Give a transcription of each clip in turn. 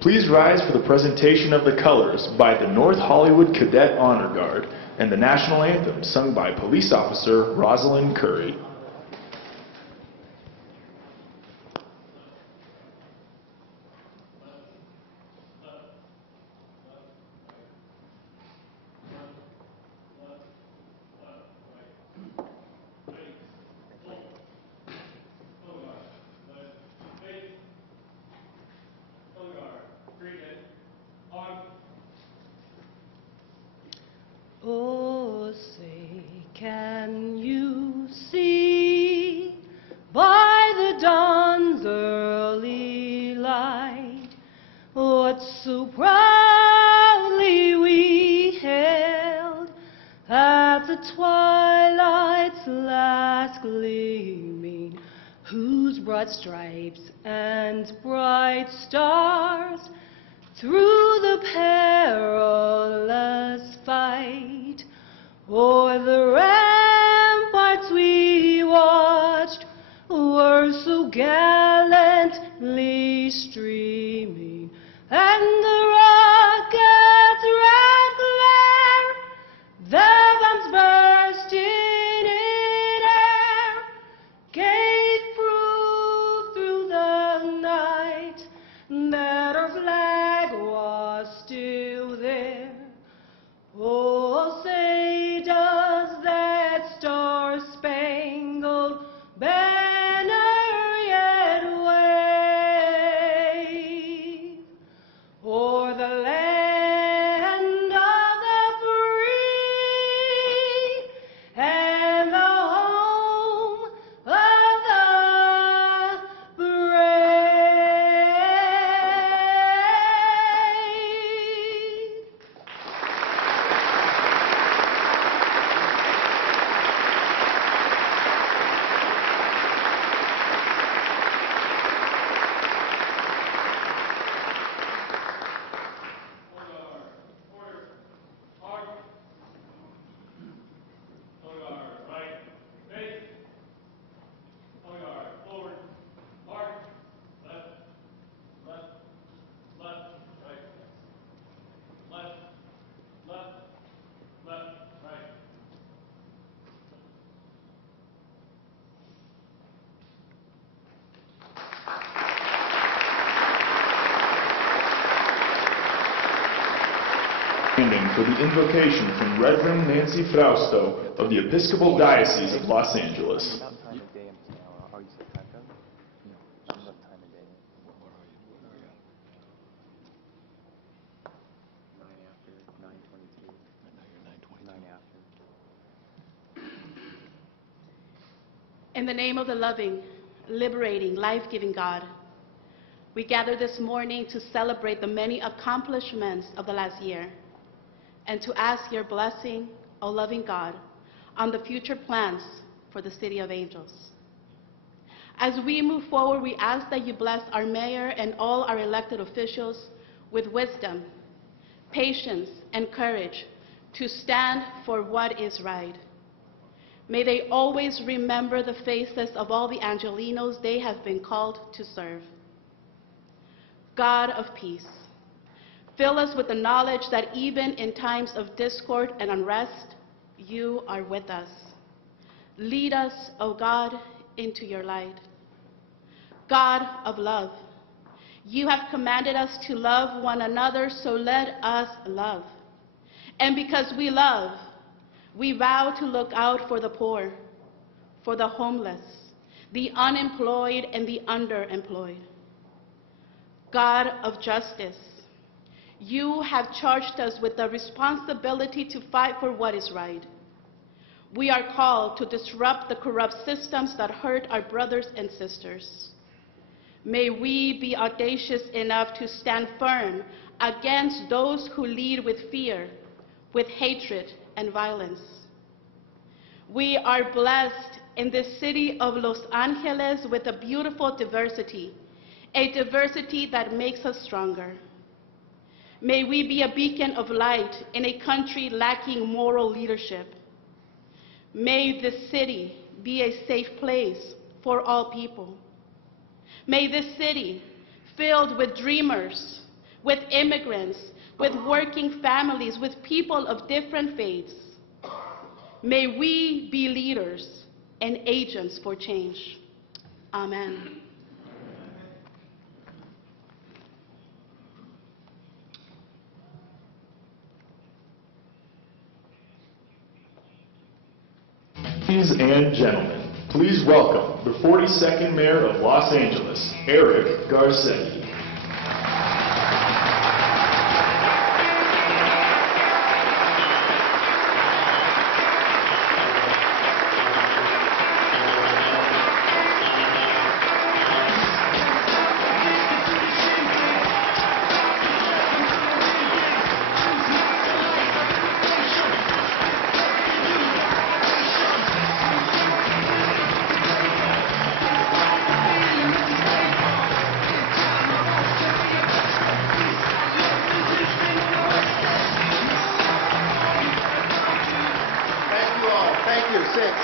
Please rise for the presentation of the colors by the North Hollywood Cadet Honor Guard and the national anthem sung by Police Officer Rosalind Curry. Oh, say, can you see by the dawn's early light what so proudly we hailed at the twilight's last gleaming, whose broad stripes and bright stars through the perilous fight o'er the ramparts we watched were so gallantly streaming, and the rocket's red glare, the bombs bursting in air, gave proof through the night that our flag was still there. Oh, say, does that star-spangled banner yet wave o'er the land of the free and the home of the brave? For the invocation from Reverend Nancy Frausto of the Episcopal Diocese of Los Angeles. In the name of the loving, liberating, life-giving God, we gather this morning to celebrate the many accomplishments of the last year and to ask your blessing, O loving God, on the future plans for the City of Angels. As we move forward, we ask that you bless our mayor and all our elected officials with wisdom, patience, and courage to stand for what is right. May they always remember the faces of all the Angelinos they have been called to serve. God of peace, fill us with the knowledge that even in times of discord and unrest, you are with us. Lead us, O God, into your light. God of love, you have commanded us to love one another, so let us love. And because we love, we vow to look out for the poor, for the homeless, the unemployed, and the underemployed. God of justice, you have charged us with the responsibility to fight for what is right. We are called to disrupt the corrupt systems that hurt our brothers and sisters. May we be audacious enough to stand firm against those who lead with fear, with hatred and violence. We are blessed in the city of Los Angeles with a beautiful diversity, a diversity that makes us stronger. May we be a beacon of light in a country lacking moral leadership. May this city be a safe place for all people. May this city filled with dreamers, with immigrants, with working families, with people of different faiths. May we be leaders and agents for change. Amen. Ladies and gentlemen, please welcome the 42nd Mayor of Los Angeles, Eric Garcetti.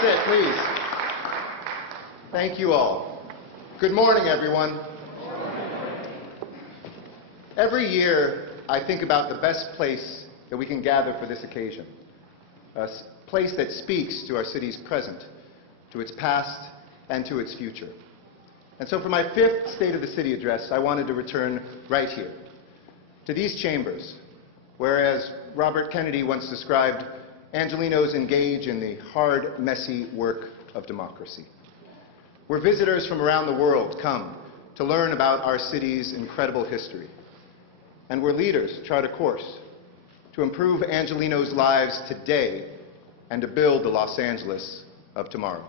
Sit, please. Thank you all. Good morning, everyone. Every year, I think about the best place that we can gather for this occasion. A place that speaks to our city's present, to its past, and to its future. And so for my 5th State of the City address, I wanted to return right here, to these chambers, where, as Robert Kennedy once described, Angelenos engage in the hard, messy work of democracy, where visitors from around the world come to learn about our city's incredible history, and where leaders chart a course to improve Angelenos' lives today and to build the Los Angeles of tomorrow.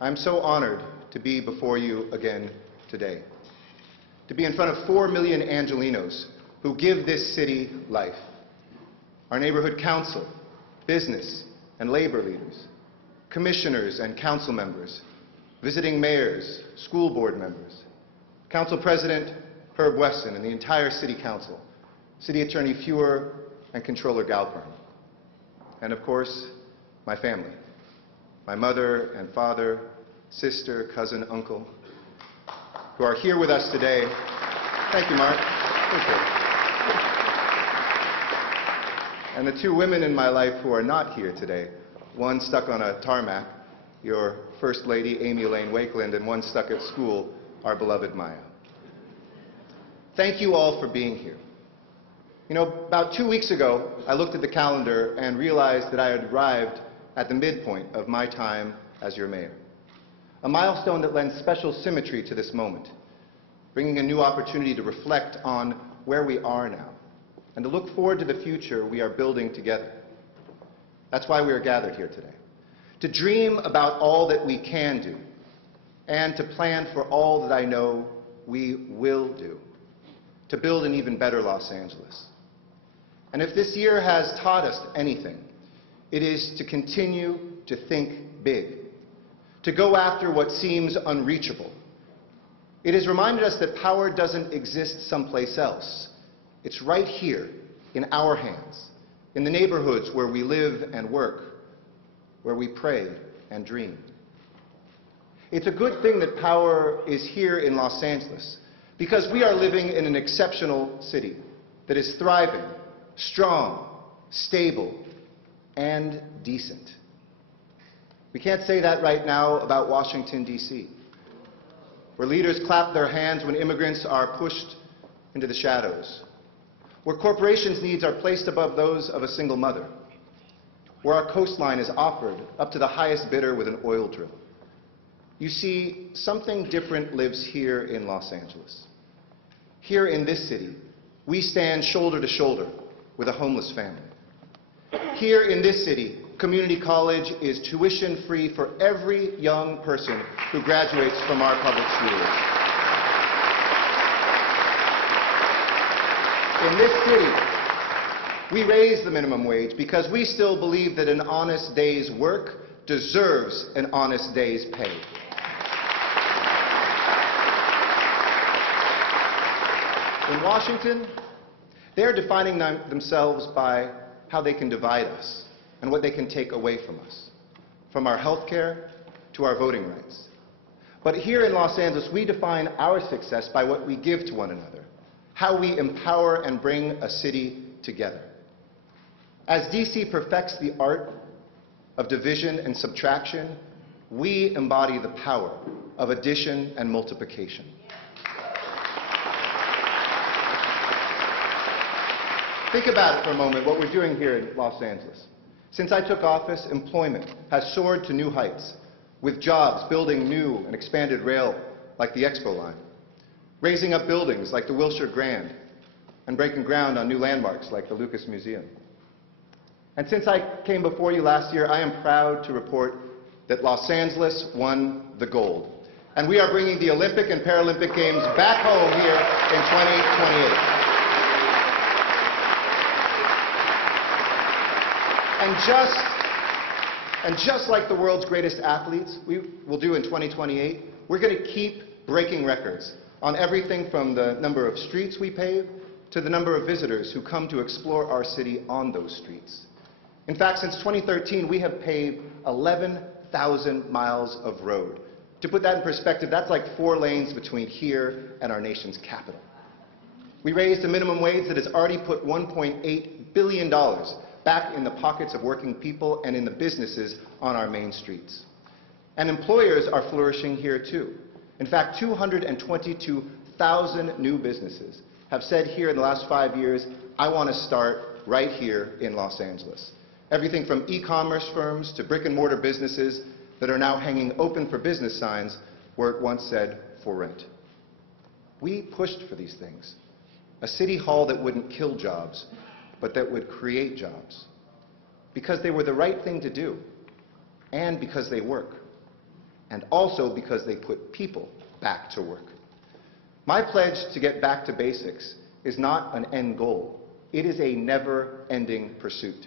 I'm so honored to be before you again today, to be in front of 4 million Angelenos who give this city life. Our neighborhood council, business and labor leaders, commissioners and council members, visiting mayors, school board members, Council President Herb Weston and the entire City Council, City Attorney Feuer and Controller Galpern, and of course, my family, my mother and father, sister, cousin, uncle, who are here with us today. Thank you, Mark. Appreciate it. And the 2 women in my life who are not here today, one stuck on a tarmac, your First Lady, Amy Elaine Wakeland, and one stuck at school, our beloved Maya. Thank you all for being here. You know, about 2 weeks ago, I looked at the calendar and realized that I had arrived at the midpoint of my time as your mayor. A milestone that lends special symmetry to this moment, bringing a new opportunity to reflect on where we are now, and to look forward to the future we are building together. That's why we are gathered here today. To dream about all that we can do, and to plan for all that I know we will do, to build an even better Los Angeles. And if this year has taught us anything, it is to continue to think big, to go after what seems unreachable. It has reminded us that power doesn't exist someplace else. It's right here, in our hands, in the neighborhoods where we live and work, where we pray and dream. It's a good thing that power is here in Los Angeles, because we are living in an exceptional city that is thriving, strong, stable, and decent. We can't say that right now about Washington, D.C., where leaders clap their hands when immigrants are pushed into the shadows, where corporations' needs are placed above those of a single mother, where our coastline is offered up to the highest bidder with an oil drill. You see, something different lives here in Los Angeles. Here in this city, we stand shoulder to shoulder with a homeless family. Here in this city, community college is tuition-free for every young person who graduates from our public schools. In this city, we raise the minimum wage because we still believe that an honest day's work deserves an honest day's pay. In Washington, they're defining themselves by how they can divide us and what they can take away from us, from our health care to our voting rights. But here in Los Angeles, we define our success by what we give to one another, how we empower and bring a city together. As DC perfects the art of division and subtraction, we embody the power of addition and multiplication. Think about it for a moment, what we're doing here in Los Angeles. Since I took office, employment has soared to new heights, with jobs building new and expanded rail like the Expo line, raising up buildings like the Wilshire Grand, and breaking ground on new landmarks like the Lucas Museum. And since I came before you last year, I am proud to report that Los Angeles won the gold. And we are bringing the Olympic and Paralympic Games back home here in 2028. And just like the world's greatest athletes we will do in 2028, we're going to keep breaking records on everything from the number of streets we pave to the number of visitors who come to explore our city on those streets. In fact, since 2013, we have paved 11,000 miles of road. To put that in perspective, that's like 4 lanes between here and our nation's capital. We raised a minimum wage that has already put $1.8 billion back in the pockets of working people and in the businesses on our main streets. And employers are flourishing here too. In fact, 222,000 new businesses have said here in the last 5 years, I want to start right here in Los Angeles. Everything from e-commerce firms to brick-and-mortar businesses that are now hanging open for business signs where it once said for rent. We pushed for these things. A city hall that wouldn't kill jobs, but that would create jobs. Because they were the right thing to do, and because they work, and also because they put people back to work. My pledge to get back to basics is not an end goal. It is a never-ending pursuit.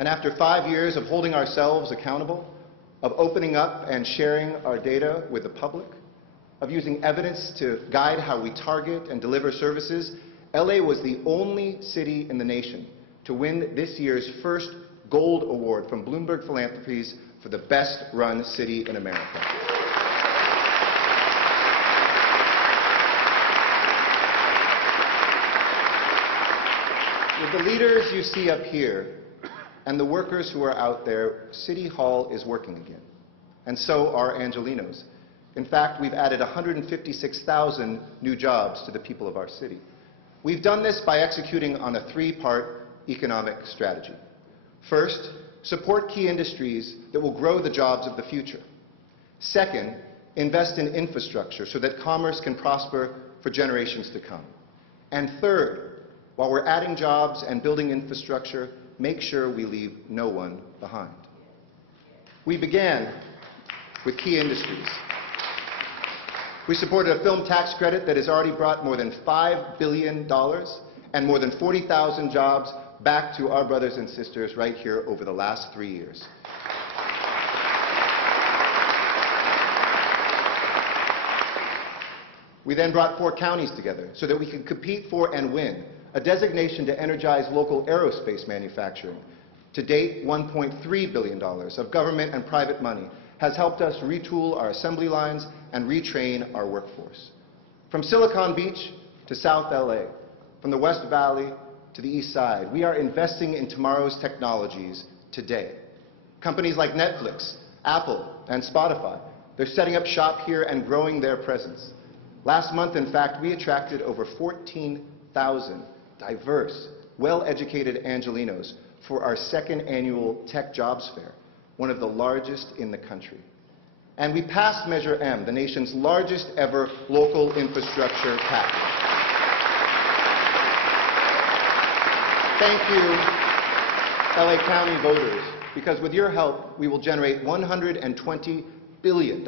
And after 5 years of holding ourselves accountable, of opening up and sharing our data with the public, of using evidence to guide how we target and deliver services, LA was the only city in the nation to win this year's first Gold Award from Bloomberg Philanthropies for the best run city in America. With the leaders you see up here and the workers who are out there, City Hall is working again. And so are Angelenos. In fact, we've added 156,000 new jobs to the people of our city. We've done this by executing on a 3-part economic strategy. First, support key industries that will grow the jobs of the future. Second, invest in infrastructure so that commerce can prosper for generations to come. And third, while we're adding jobs and building infrastructure, make sure we leave no one behind. We began with key industries. We supported a film tax credit that has already brought more than $5 billion and more than 40,000 jobs back to our brothers and sisters right here over the last 3 years. We then brought 4 counties together so that we could compete for and win a designation to energize local aerospace manufacturing. To date, $1.3 billion of government and private money has helped us retool our assembly lines and retrain our workforce. From Silicon Beach to South LA, from the West Valley to the East Side, we are investing in tomorrow's technologies today. Companies like Netflix, Apple, and Spotify, they're setting up shop here and growing their presence. Last month, in fact, we attracted over 14,000 diverse, well-educated Angelenos for our 2nd annual Tech Jobs Fair, one of the largest in the country. And we passed Measure M, the nation's largest ever local infrastructure package. Thank you, LA County voters, because with your help, we will generate $120 billion,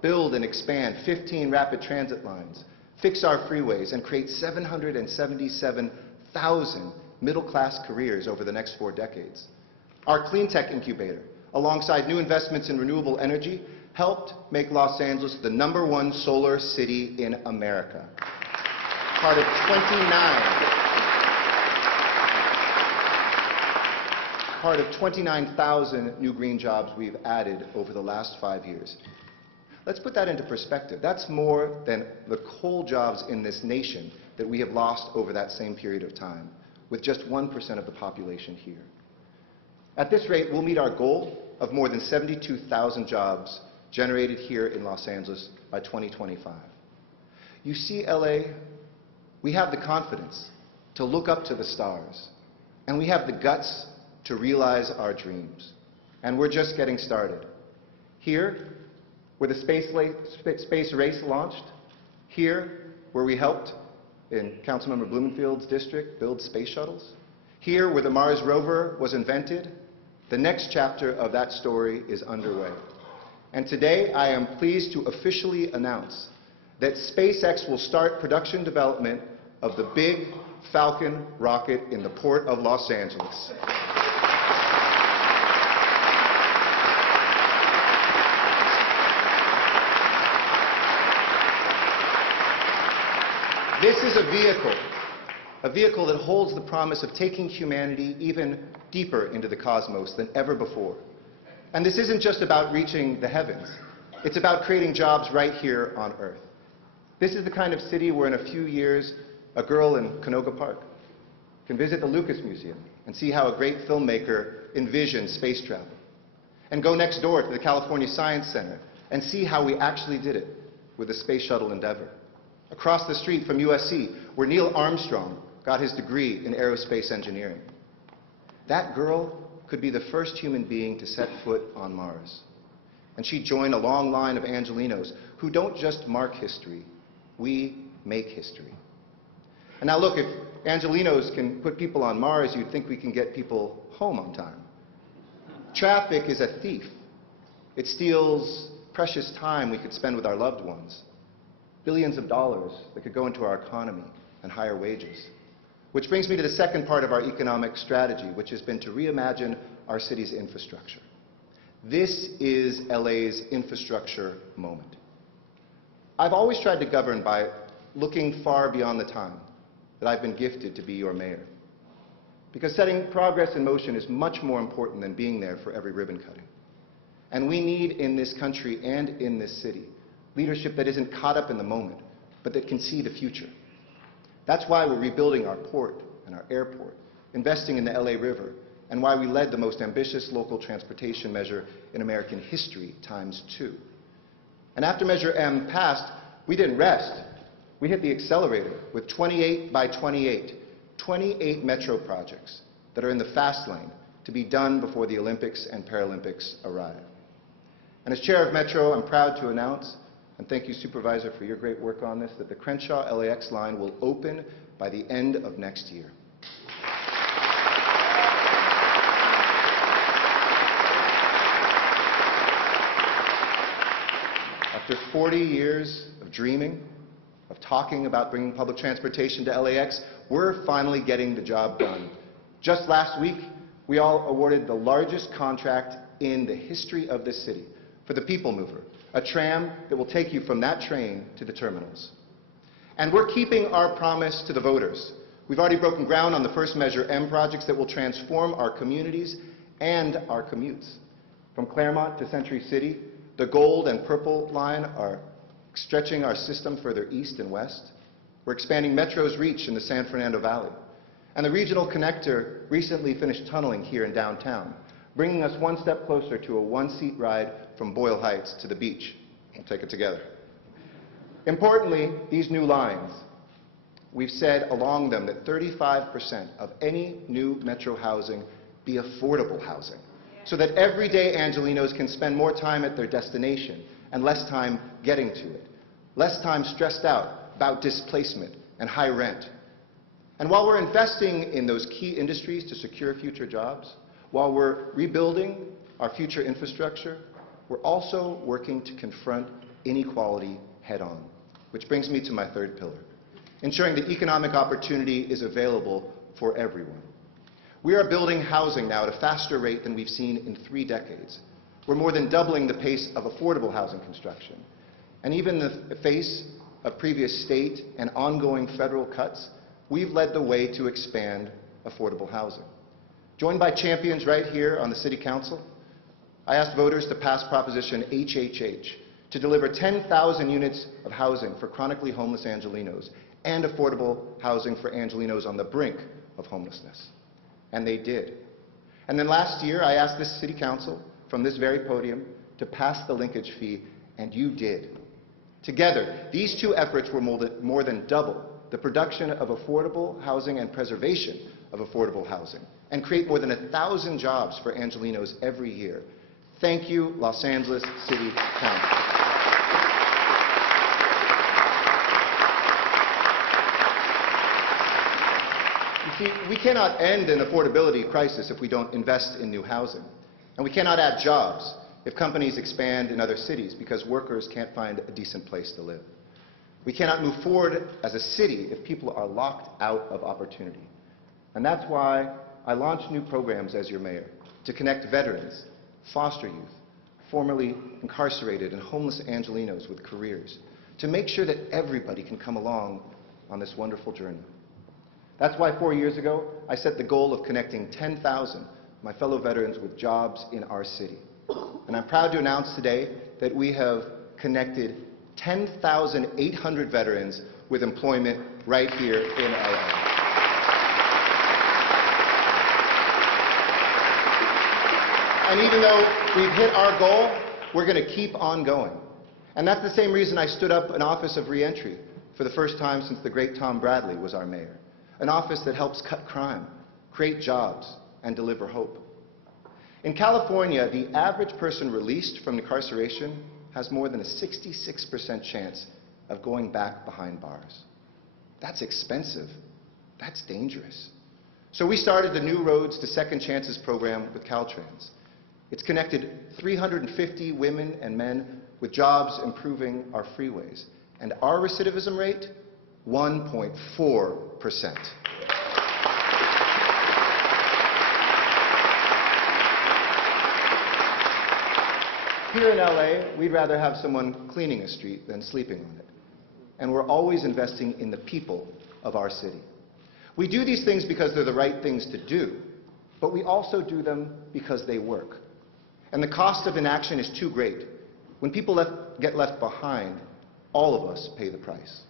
build and expand 15 rapid transit lines, fix our freeways, and create 777,000 middle-class careers over the next 4 decades. Our Clean Tech Incubator, alongside new investments in renewable energy, helped make Los Angeles the #1 solar city in America. Part of 29,000 new green jobs we've added over the last 5 years. Let's put that into perspective. That's more than the coal jobs in this nation that we have lost over that same period of time, with just 1% of the population here. At this rate, we'll meet our goal of more than 72,000 jobs generated here in Los Angeles by 2025. You see, LA, we have the confidence to look up to the stars, and we have the guts to realize our dreams. And we're just getting started. Here, where the space race launched, here, where we helped in Councilmember Blumenfield's district build space shuttles, here, where the Mars rover was invented, the next chapter of that story is underway. And today, I am pleased to officially announce that SpaceX will start production development of the big Falcon rocket in the port of Los Angeles. This is a vehicle that holds the promise of taking humanity even deeper into the cosmos than ever before. And this isn't just about reaching the heavens. It's about creating jobs right here on Earth. This is the kind of city where in a few years, a girl in Canoga Park can visit the Lucas Museum and see how a great filmmaker envisioned space travel. And go next door to the California Science Center and see how we actually did it with the Space Shuttle Endeavour. Across the street from USC, where Neil Armstrong got his degree in aerospace engineering. That girl could be the first human being to set foot on Mars. And she'd join a long line of Angelinos who don't just mark history, we make history. And now look, if Angelinos can put people on Mars, you'd think we can get people home on time. Traffic is a thief. It steals precious time we could spend with our loved ones. Billions of dollars that could go into our economy and higher wages. Which brings me to the second part of our economic strategy, which has been to reimagine our city's infrastructure. This is LA's infrastructure moment. I've always tried to govern by looking far beyond the time that I've been gifted to be your mayor. Because setting progress in motion is much more important than being there for every ribbon cutting. And we need in this country and in this city leadership that isn't caught up in the moment, but that can see the future. That's why we're rebuilding our port and our airport, investing in the LA River, and why we led the most ambitious local transportation measure in American history, ×2. And after Measure M passed, we didn't rest. We hit the accelerator with 28 by 28, 28 metro projects that are in the fast lane to be done before the Olympics and Paralympics arrive. And as chair of Metro, I'm proud to announce, and thank you, Supervisor, for your great work on this, that the Crenshaw-LAX line will open by the end of next year. After 40 years of dreaming, of talking about bringing public transportation to LAX, we're finally getting the job done. Just last week, we all awarded the largest contract in the history of this city for the People Mover, a tram that will take you from that train to the terminals. And we're keeping our promise to the voters. We've already broken ground on the first Measure M projects that will transform our communities and our commutes. From Claremont to Century City, the gold and purple line are stretching our system further east and west. We're expanding Metro's reach in the San Fernando Valley. And the regional connector recently finished tunneling here in downtown, bringing us one step closer to a one-seat ride from Boyle Heights to the beach. We'll take it together. Importantly, these new lines, we've said along them that 35% of any new metro housing be affordable housing, so that everyday Angelinos can spend more time at their destination and less time getting to it, less time stressed out about displacement and high rent. And while we're investing in those key industries to secure future jobs, while we're rebuilding our future infrastructure, we're also working to confront inequality head-on, which brings me to my third pillar, ensuring that economic opportunity is available for everyone. We are building housing now at a faster rate than we've seen in 3 decades. We're more than doubling the pace of affordable housing construction. And even in the face of previous state and ongoing federal cuts, we've led the way to expand affordable housing. Joined by champions right here on the City Council, I asked voters to pass Proposition HHH to deliver 10,000 units of housing for chronically homeless Angelenos and affordable housing for Angelenos on the brink of homelessness. And they did. And then last year, I asked this city council from this very podium to pass the linkage fee, and you did. Together, these two efforts were more than double the production of affordable housing and preservation of affordable housing, and create more than 1,000 jobs for Angelenos every year. Thank you, Los Angeles City Council. You see, we cannot end an affordability crisis if we don't invest in new housing. And we cannot add jobs if companies expand in other cities because workers can't find a decent place to live. We cannot move forward as a city if people are locked out of opportunity. And that's why I launched new programs as your mayor to connect veterans, foster youth, formerly incarcerated and homeless Angelenos with careers, to make sure that everybody can come along on this wonderful journey. That's why 4 years ago, I set the goal of connecting 10,000 my fellow veterans with jobs in our city. And I'm proud to announce today that we have connected 10,800 veterans with employment right here in LA. And even though we've hit our goal, we're going to keep on going. And that's the same reason I stood up an Office of Reentry for the first time since the great Tom Bradley was our mayor. An office that helps cut crime, create jobs, and deliver hope. In California, the average person released from incarceration has more than a 66% chance of going back behind bars. That's expensive. That's dangerous. So we started the New Roads to Second Chances program with Caltrans. It's connected 350 women and men with jobs improving our freeways. And our recidivism rate, 1.4%. Here in LA, we'd rather have someone cleaning a street than sleeping on it. And we're always investing in the people of our city. We do these things because they're the right things to do, but we also do them because they work. And the cost of inaction is too great. When people get left behind, all of us pay the price.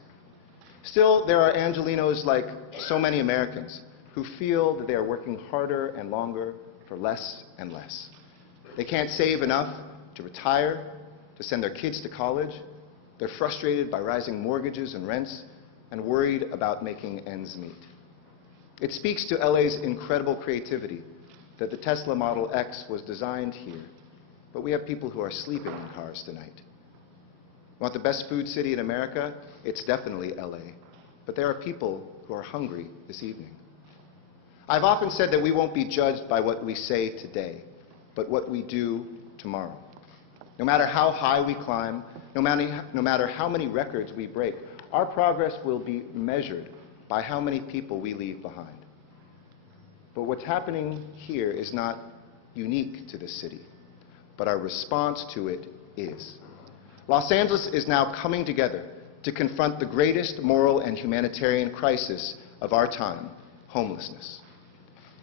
Still, there are Angelenos like so many Americans who feel that they are working harder and longer for less and less. They can't save enough to retire, to send their kids to college. They're frustrated by rising mortgages and rents and worried about making ends meet. It speaks to LA's incredible creativity that the Tesla Model X was designed here, but we have people who are sleeping in cars tonight. Want the best food city in America? It's definitely LA. But there are people who are hungry this evening. I've often said that we won't be judged by what we say today, but what we do tomorrow. No matter how high we climb, no matter how many records we break, our progress will be measured by how many people we leave behind. But what's happening here is not unique to this city, but our response to it is. Los Angeles is now coming together to confront the greatest moral and humanitarian crisis of our time, homelessness.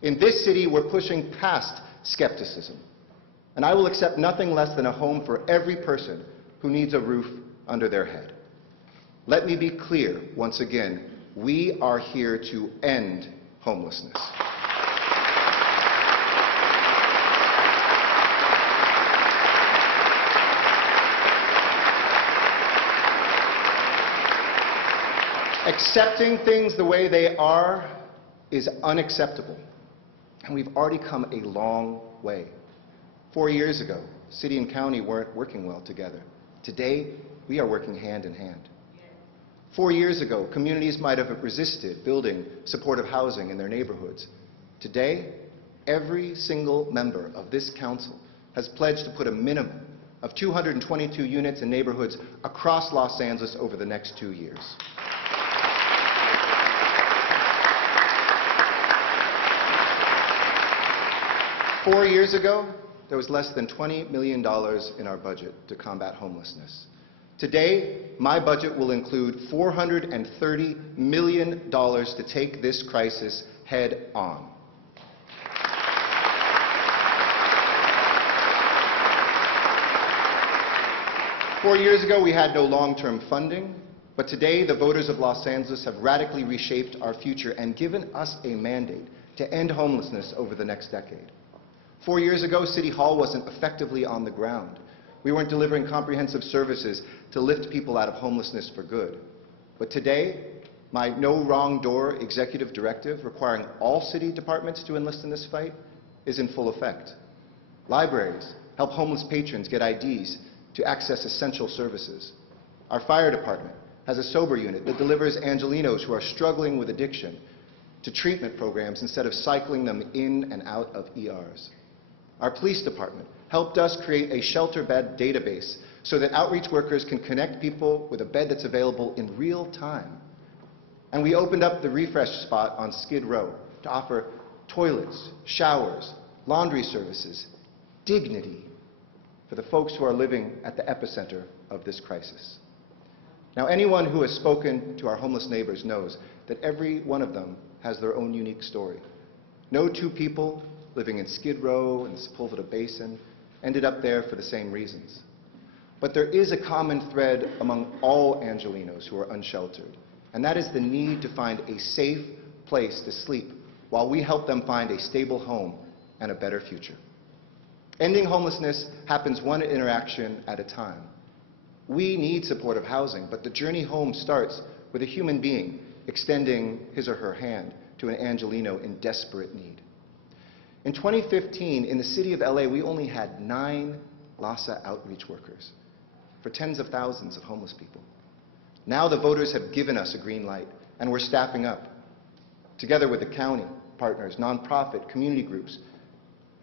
In this city, we're pushing past skepticism, and I will accept nothing less than a home for every person who needs a roof under their head. Let me be clear once again, we are here to end homelessness. Accepting things the way they are is unacceptable. And we've already come a long way. 4 years ago, city and county weren't working well together. Today, we are working hand in hand. 4 years ago, communities might have resisted building supportive housing in their neighborhoods. Today, every single member of this council has pledged to put a minimum of 222 units in neighborhoods across Los Angeles over the next 2 years. Four years ago, there was less than $20 million in our budget to combat homelessness. Today, my budget will include $430 million to take this crisis head on. 4 years ago, we had no long-term funding, but today the voters of Los Angeles have radically reshaped our future and given us a mandate to end homelessness over the next decade. 4 years ago, City Hall wasn't effectively on the ground. We weren't delivering comprehensive services to lift people out of homelessness for good. But today, my No Wrong Door executive directive requiring all city departments to enlist in this fight is in full effect. Libraries help homeless patrons get IDs to access essential services. Our fire department has a sober unit that delivers Angelenos who are struggling with addiction to treatment programs instead of cycling them in and out of ERs. Our police department helped us create a shelter bed database so that outreach workers can connect people with a bed that's available in real time. And we opened up the refresh spot on Skid Row to offer toilets, showers, laundry services, dignity for the folks who are living at the epicenter of this crisis. Now, anyone who has spoken to our homeless neighbors knows that every one of them has their own unique story. No two people living in Skid Row and the Sepulveda Basin ended up there for the same reasons. But there is a common thread among all Angelenos who are unsheltered, and that is the need to find a safe place to sleep while we help them find a stable home and a better future. Ending homelessness happens one interaction at a time. We need supportive housing, but the journey home starts with a human being extending his or her hand to an Angeleno in desperate need. In 2015, in the city of LA, we only had 9 LAHSA outreach workers for tens of thousands of homeless people. Now the voters have given us a green light, and we're staffing up. Together with the county, partners, nonprofit, community groups,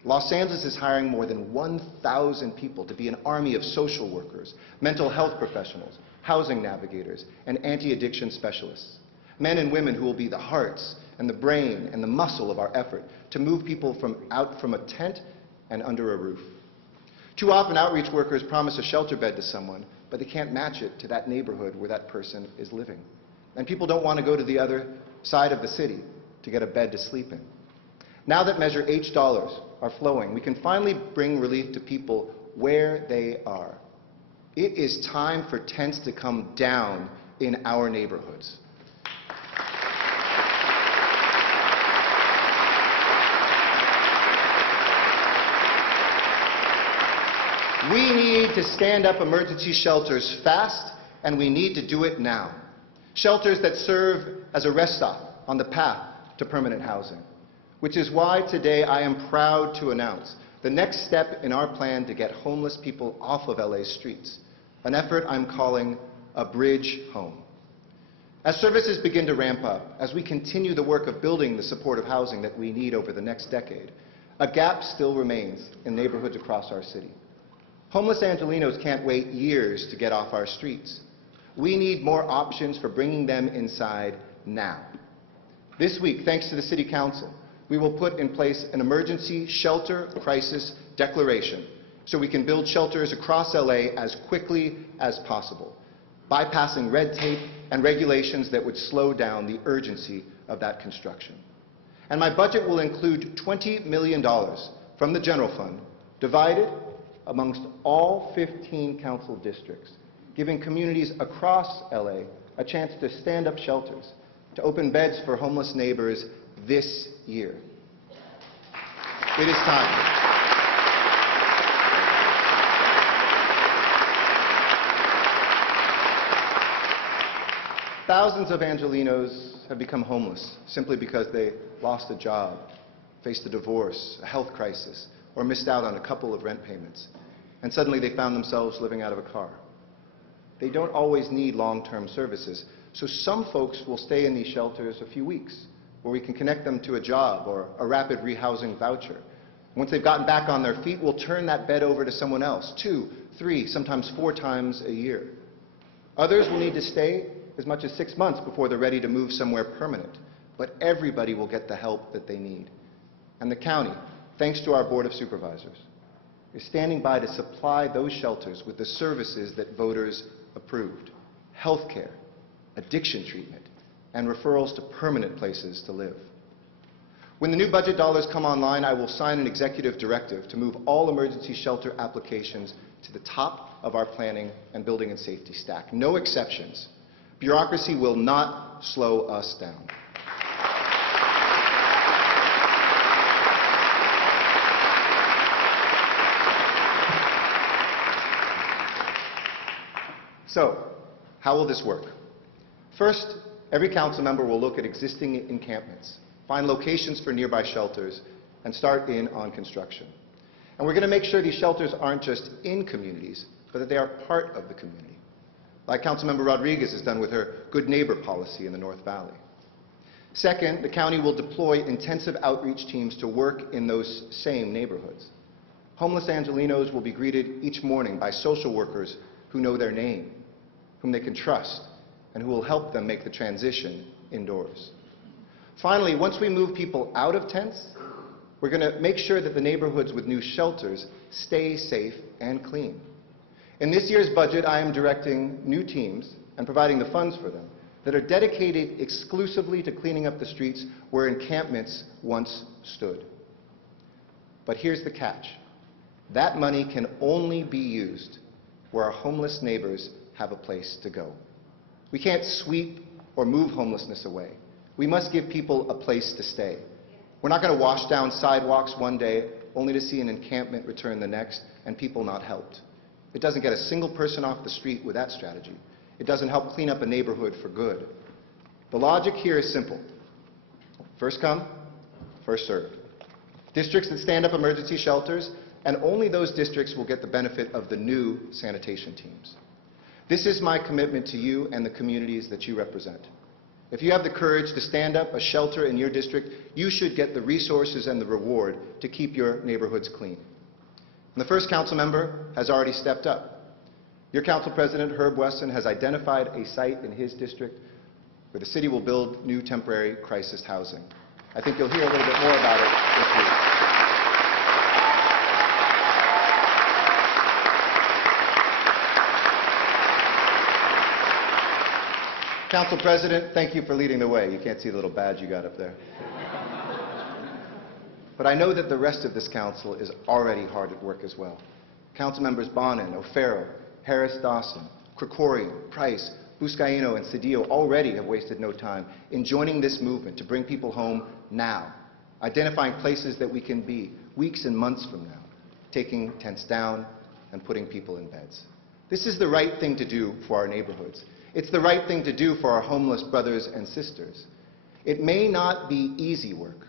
Los Angeles is hiring more than 1,000 people to be an army of social workers, mental health professionals, housing navigators, and anti-addiction specialists. Men and women who will be the hearts and the brain and the muscle of our effort to move people out from a tent and under a roof. Too often, outreach workers promise a shelter bed to someone, but they can't match it to that neighborhood where that person is living. And people don't want to go to the other side of the city to get a bed to sleep in. Now that Measure H dollars are flowing, we can finally bring relief to people where they are. It is time for tents to come down in our neighborhoods. We need to stand up emergency shelters fast, and we need to do it now. Shelters that serve as a rest stop on the path to permanent housing. Which is why today I am proud to announce the next step in our plan to get homeless people off of LA's streets, an effort I'm calling a bridge home. As services begin to ramp up, as we continue the work of building the supportive housing that we need over the next decade, a gap still remains in neighborhoods across our city. Homeless Angelenos can't wait years to get off our streets. We need more options for bringing them inside now. This week, thanks to the City Council, we will put in place an emergency shelter crisis declaration so we can build shelters across LA as quickly as possible, bypassing red tape and regulations that would slow down the urgency of that construction. And my budget will include $20 million from the general fund, divided amongst all 15 council districts, giving communities across LA a chance to stand up shelters, to open beds for homeless neighbors this year. It is time. Thousands of Angelenos have become homeless simply because they lost a job, faced a divorce, a health crisis, or missed out on a couple of rent payments. And suddenly they found themselves living out of a car. They don't always need long-term services, so some folks will stay in these shelters a few weeks, where we can connect them to a job or a rapid rehousing voucher. Once they've gotten back on their feet, we'll turn that bed over to someone else, 2, 3, sometimes 4 times a year. Others will need to stay as much as 6 months before they're ready to move somewhere permanent. But everybody will get the help that they need. And the county, thanks to our Board of Supervisors, is standing by to supply those shelters with the services that voters approved: health care, addiction treatment, and referrals to permanent places to live. When the new budget dollars come online, I will sign an executive directive to move all emergency shelter applications to the top of our planning and building and safety stack. No exceptions. Bureaucracy will not slow us down. So, how will this work? First, every council member will look at existing encampments, find locations for nearby shelters, and start in on construction. And we're going to make sure these shelters aren't just in communities, but that they are part of the community, like Councilmember Rodriguez has done with her Good Neighbor policy in the North Valley. Second, the county will deploy intensive outreach teams to work in those same neighborhoods. Homeless Angelenos will be greeted each morning by social workers who know their name, whom they can trust, and who will help them make the transition indoors. Finally, once we move people out of tents, we're going to make sure that the neighborhoods with new shelters stay safe and clean. In this year's budget, I am directing new teams and providing the funds for them that are dedicated exclusively to cleaning up the streets where encampments once stood. But here's the catch. That money can only be used where our homeless neighbors have a place to go. We can't sweep or move homelessness away. We must give people a place to stay. We're not going to wash down sidewalks one day only to see an encampment return the next and people not helped. It doesn't get a single person off the street with that strategy. It doesn't help clean up a neighborhood for good. The logic here is simple. First come, first served. Districts that stand up emergency shelters, and only those districts will get the benefit of the new sanitation teams. This is my commitment to you and the communities that you represent. If you have the courage to stand up a shelter in your district, you should get the resources and the reward to keep your neighborhoods clean. And the first council member has already stepped up. Your council president, Herb Wesson, has identified a site in his district where the city will build new temporary crisis housing. I think you'll hear a little bit more about it this week. Council President, thank you for leading the way. You can't see the little badge you got up there. But I know that the rest of this council is already hard at work as well. Council members Bonin, O'Farrell, Harris-Dawson, Krikorian, Price, Buscaino, and Cedillo already have wasted no time in joining this movement to bring people home now, identifying places that we can be weeks and months from now, taking tents down and putting people in beds. This is the right thing to do for our neighborhoods. It's the right thing to do for our homeless brothers and sisters. It may not be easy work,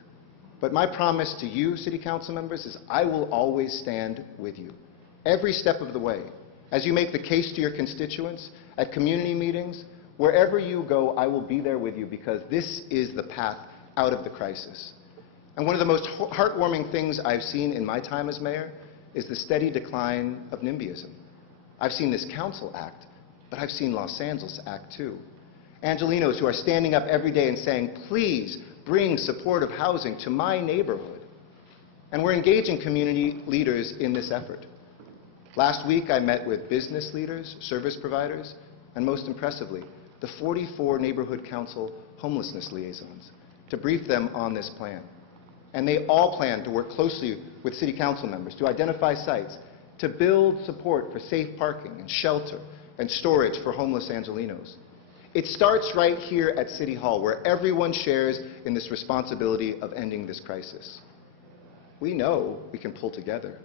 but my promise to you, City Council members, is I will always stand with you, every step of the way, as you make the case to your constituents, at community meetings, wherever you go, I will be there with you because this is the path out of the crisis. And one of the most heartwarming things I've seen in my time as mayor is the steady decline of NIMBYism. I've seen this council act, but I've seen Los Angeles act too. Angelenos who are standing up every day and saying, please bring supportive housing to my neighborhood. And we're engaging community leaders in this effort. Last week I met with business leaders, service providers, and most impressively, the 44 neighborhood council homelessness liaisons to brief them on this plan. And they all plan to work closely with city council members to identify sites, to build support for safe parking and shelter and storage for homeless Angelenos. It starts right here at City Hall, where everyone shares in this responsibility of ending this crisis. We know we can pull together.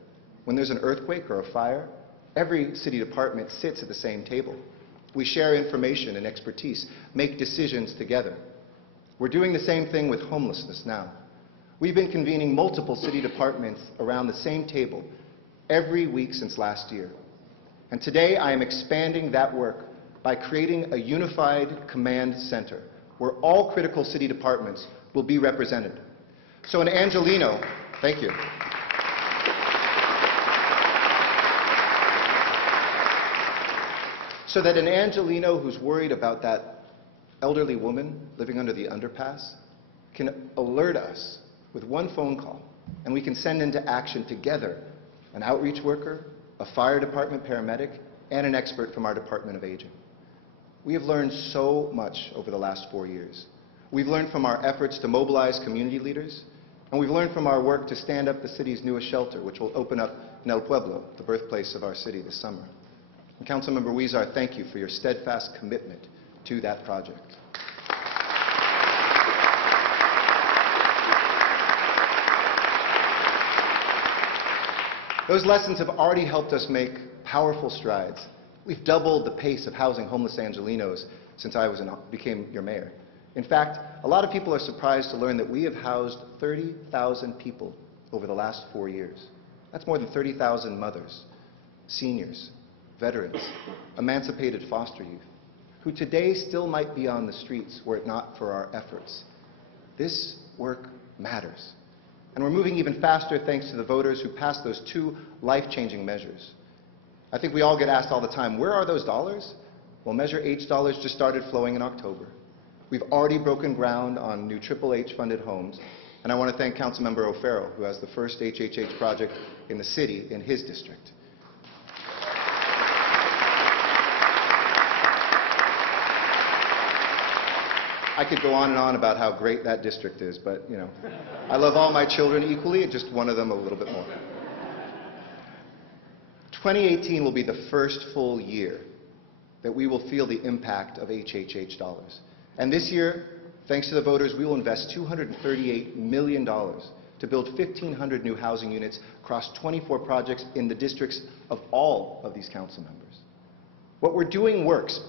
When there's an earthquake or a fire, every city department sits at the same table. We share information and expertise, make decisions together. We're doing the same thing with homelessness now. We've been convening multiple city departments around the same table every week since last year. And today I am expanding that work by creating a unified command center where all critical city departments will be represented. So an Angeleno, thank you. So that an Angeleno who's worried about that elderly woman living under the underpass can alert us with one phone call, and we can send into action together an outreach worker, a fire department paramedic, and an expert from our Department of Aging. We have learned so much over the last 4 years. We've learned from our efforts to mobilize community leaders, And we've learned from our work to stand up the city's newest shelter, which will open up in El Pueblo, the birthplace of our city, this summer. And Councilmember Huizar, thank you for your steadfast commitment to that project. Those lessons have already helped us make powerful strides. We've doubled the pace of housing homeless Angelenos since I became your mayor. In fact, a lot of people are surprised to learn that we have housed 30,000 people over the last 4 years. That's more than 30,000 mothers, seniors, veterans, emancipated foster youth, who today still might be on the streets were it not for our efforts. This work matters. And we're moving even faster thanks to the voters who passed those 2 life-changing measures. I think we all get asked all the time, where are those dollars? Well, Measure H dollars just started flowing in October. We've already broken ground on new Triple H-funded homes, and I want to thank Councilmember O'Farrell, who has the first HHH project in the city in his district. I could go on and on about how great that district is, but, you know, I love all my children equally, just one of them a little bit more. 2018 will be the first full year that we will feel the impact of HHH dollars. And this year, thanks to the voters, we will invest $238 million to build 1,500 new housing units across 24 projects in the districts of all of these council members. What we're doing works,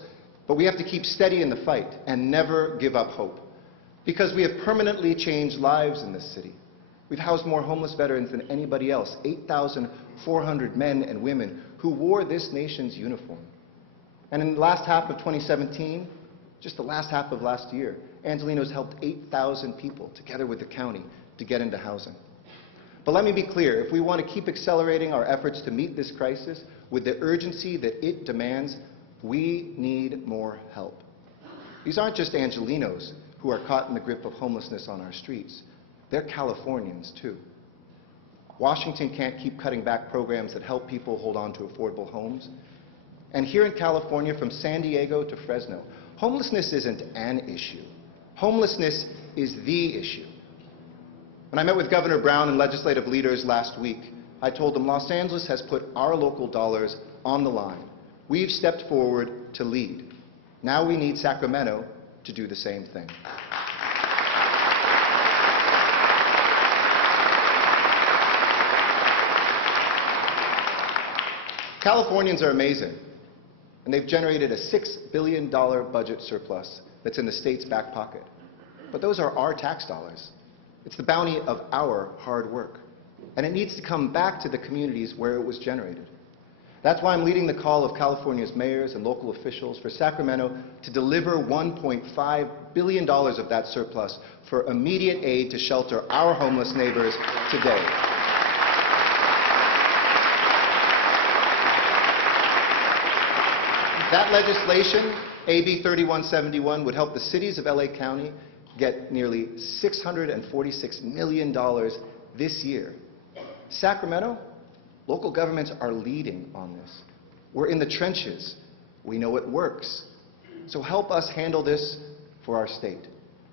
but we have to keep steady in the fight and never give up hope, because we have permanently changed lives in this city. We've housed more homeless veterans than anybody else, 8,400 men and women who wore this nation's uniform. And in the last half of 2017, just the last half of last year, Angelenos helped 8,000 people, together with the county, to get into housing. But let me be clear, if we want to keep accelerating our efforts to meet this crisis with the urgency that it demands, we need more help. These aren't just Angelenos who are caught in the grip of homelessness on our streets. They're Californians, too. Washington can't keep cutting back programs that help people hold on to affordable homes. And here in California, from San Diego to Fresno, homelessness isn't an issue. Homelessness is the issue. When I met with Governor Brown and legislative leaders last week, I told them Los Angeles has put our local dollars on the line. We've stepped forward to lead. Now we need Sacramento to do the same thing. Californians are amazing, and they've generated a $6 billion budget surplus that's in the state's back pocket. But those are our tax dollars. It's the bounty of our hard work, and it needs to come back to the communities where it was generated. That's why I'm leading the call of California's mayors and local officials for Sacramento to deliver $1.5 billion of that surplus for immediate aid to shelter our homeless neighbors today. That legislation, AB 3171, would help the cities of LA County get nearly $646 million this year. Sacramento, local governments are leading on this. We're in the trenches. We know it works. So help us handle this for our state.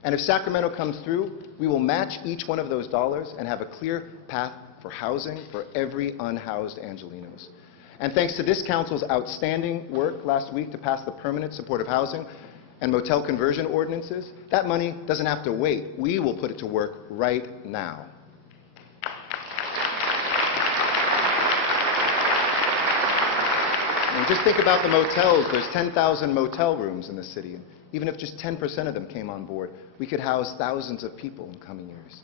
And if Sacramento comes through, we will match each one of those dollars and have a clear path for housing for every unhoused Angelenos. And thanks to this council's outstanding work last week to pass the permanent supportive housing and motel conversion ordinances, that money doesn't have to wait. We will put it to work right now. And just think about the motels. There's 10,000 motel rooms in the city. And even if just 10% of them came on board, we could house thousands of people in coming years.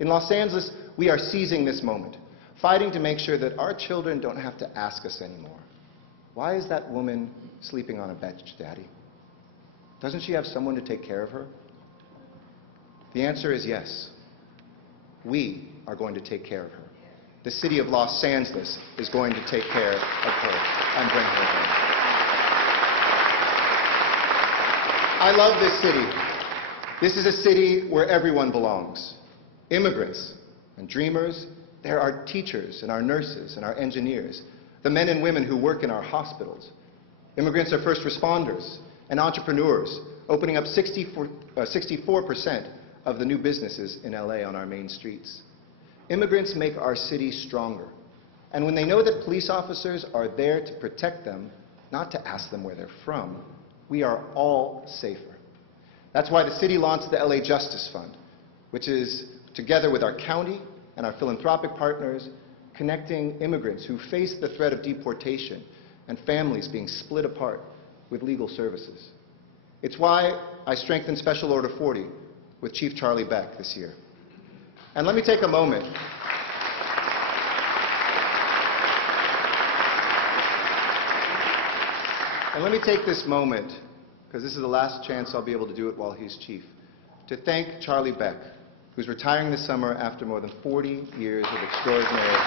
In Los Angeles, we are seizing this moment, fighting to make sure that our children don't have to ask us anymore, why is that woman sleeping on a bench, Daddy? Doesn't she have someone to take care of her? The answer is yes. We are going to take care of her. The city of Los Angeles is going to take care of her and bring her home. I love this city. This is a city where everyone belongs. Immigrants and dreamers. There are teachers and our nurses and our engineers, the men and women who work in our hospitals. Immigrants are first responders and entrepreneurs, opening up 64% of the new businesses in LA on our main streets. Immigrants make our city stronger. And when they know that police officers are there to protect them, not to ask them where they're from, we are all safer. That's why the city launched the LA Justice Fund, which is, together with our county and our philanthropic partners, connecting immigrants who face the threat of deportation and families being split apart with legal services. It's why I strengthened Special Order 40 with Chief Charlie Beck this year. And let me take a moment this moment, because this is the last chance I'll be able to do it while he's chief, to thank Charlie Beck, who's retiring this summer after more than 40 years of extraordinary service.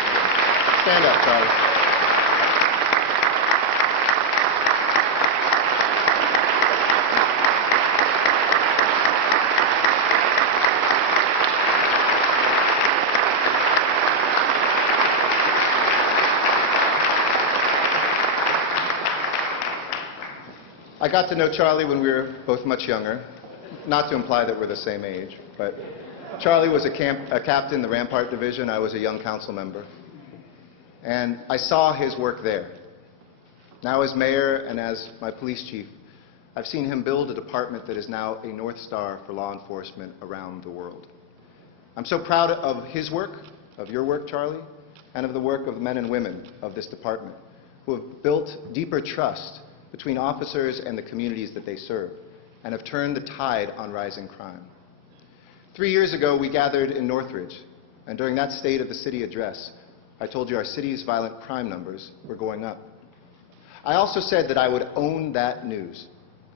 Stand up, Charlie. I got to know Charlie when we were both much younger, not to imply that we're the same age, but Charlie was a captain in the Rampart Division. I was a young council member. And I saw his work there. Now as mayor and as my police chief, I've seen him build a department that is now a North Star for law enforcement around the world. I'm so proud of his work, of your work, Charlie, and of the work of the men and women of this department, who have built deeper trust between officers and the communities that they serve, and have turned the tide on rising crime. 3 years ago, we gathered in Northridge, and during that State of the City address, I told you our city's violent crime numbers were going up. I also said that I would own that news,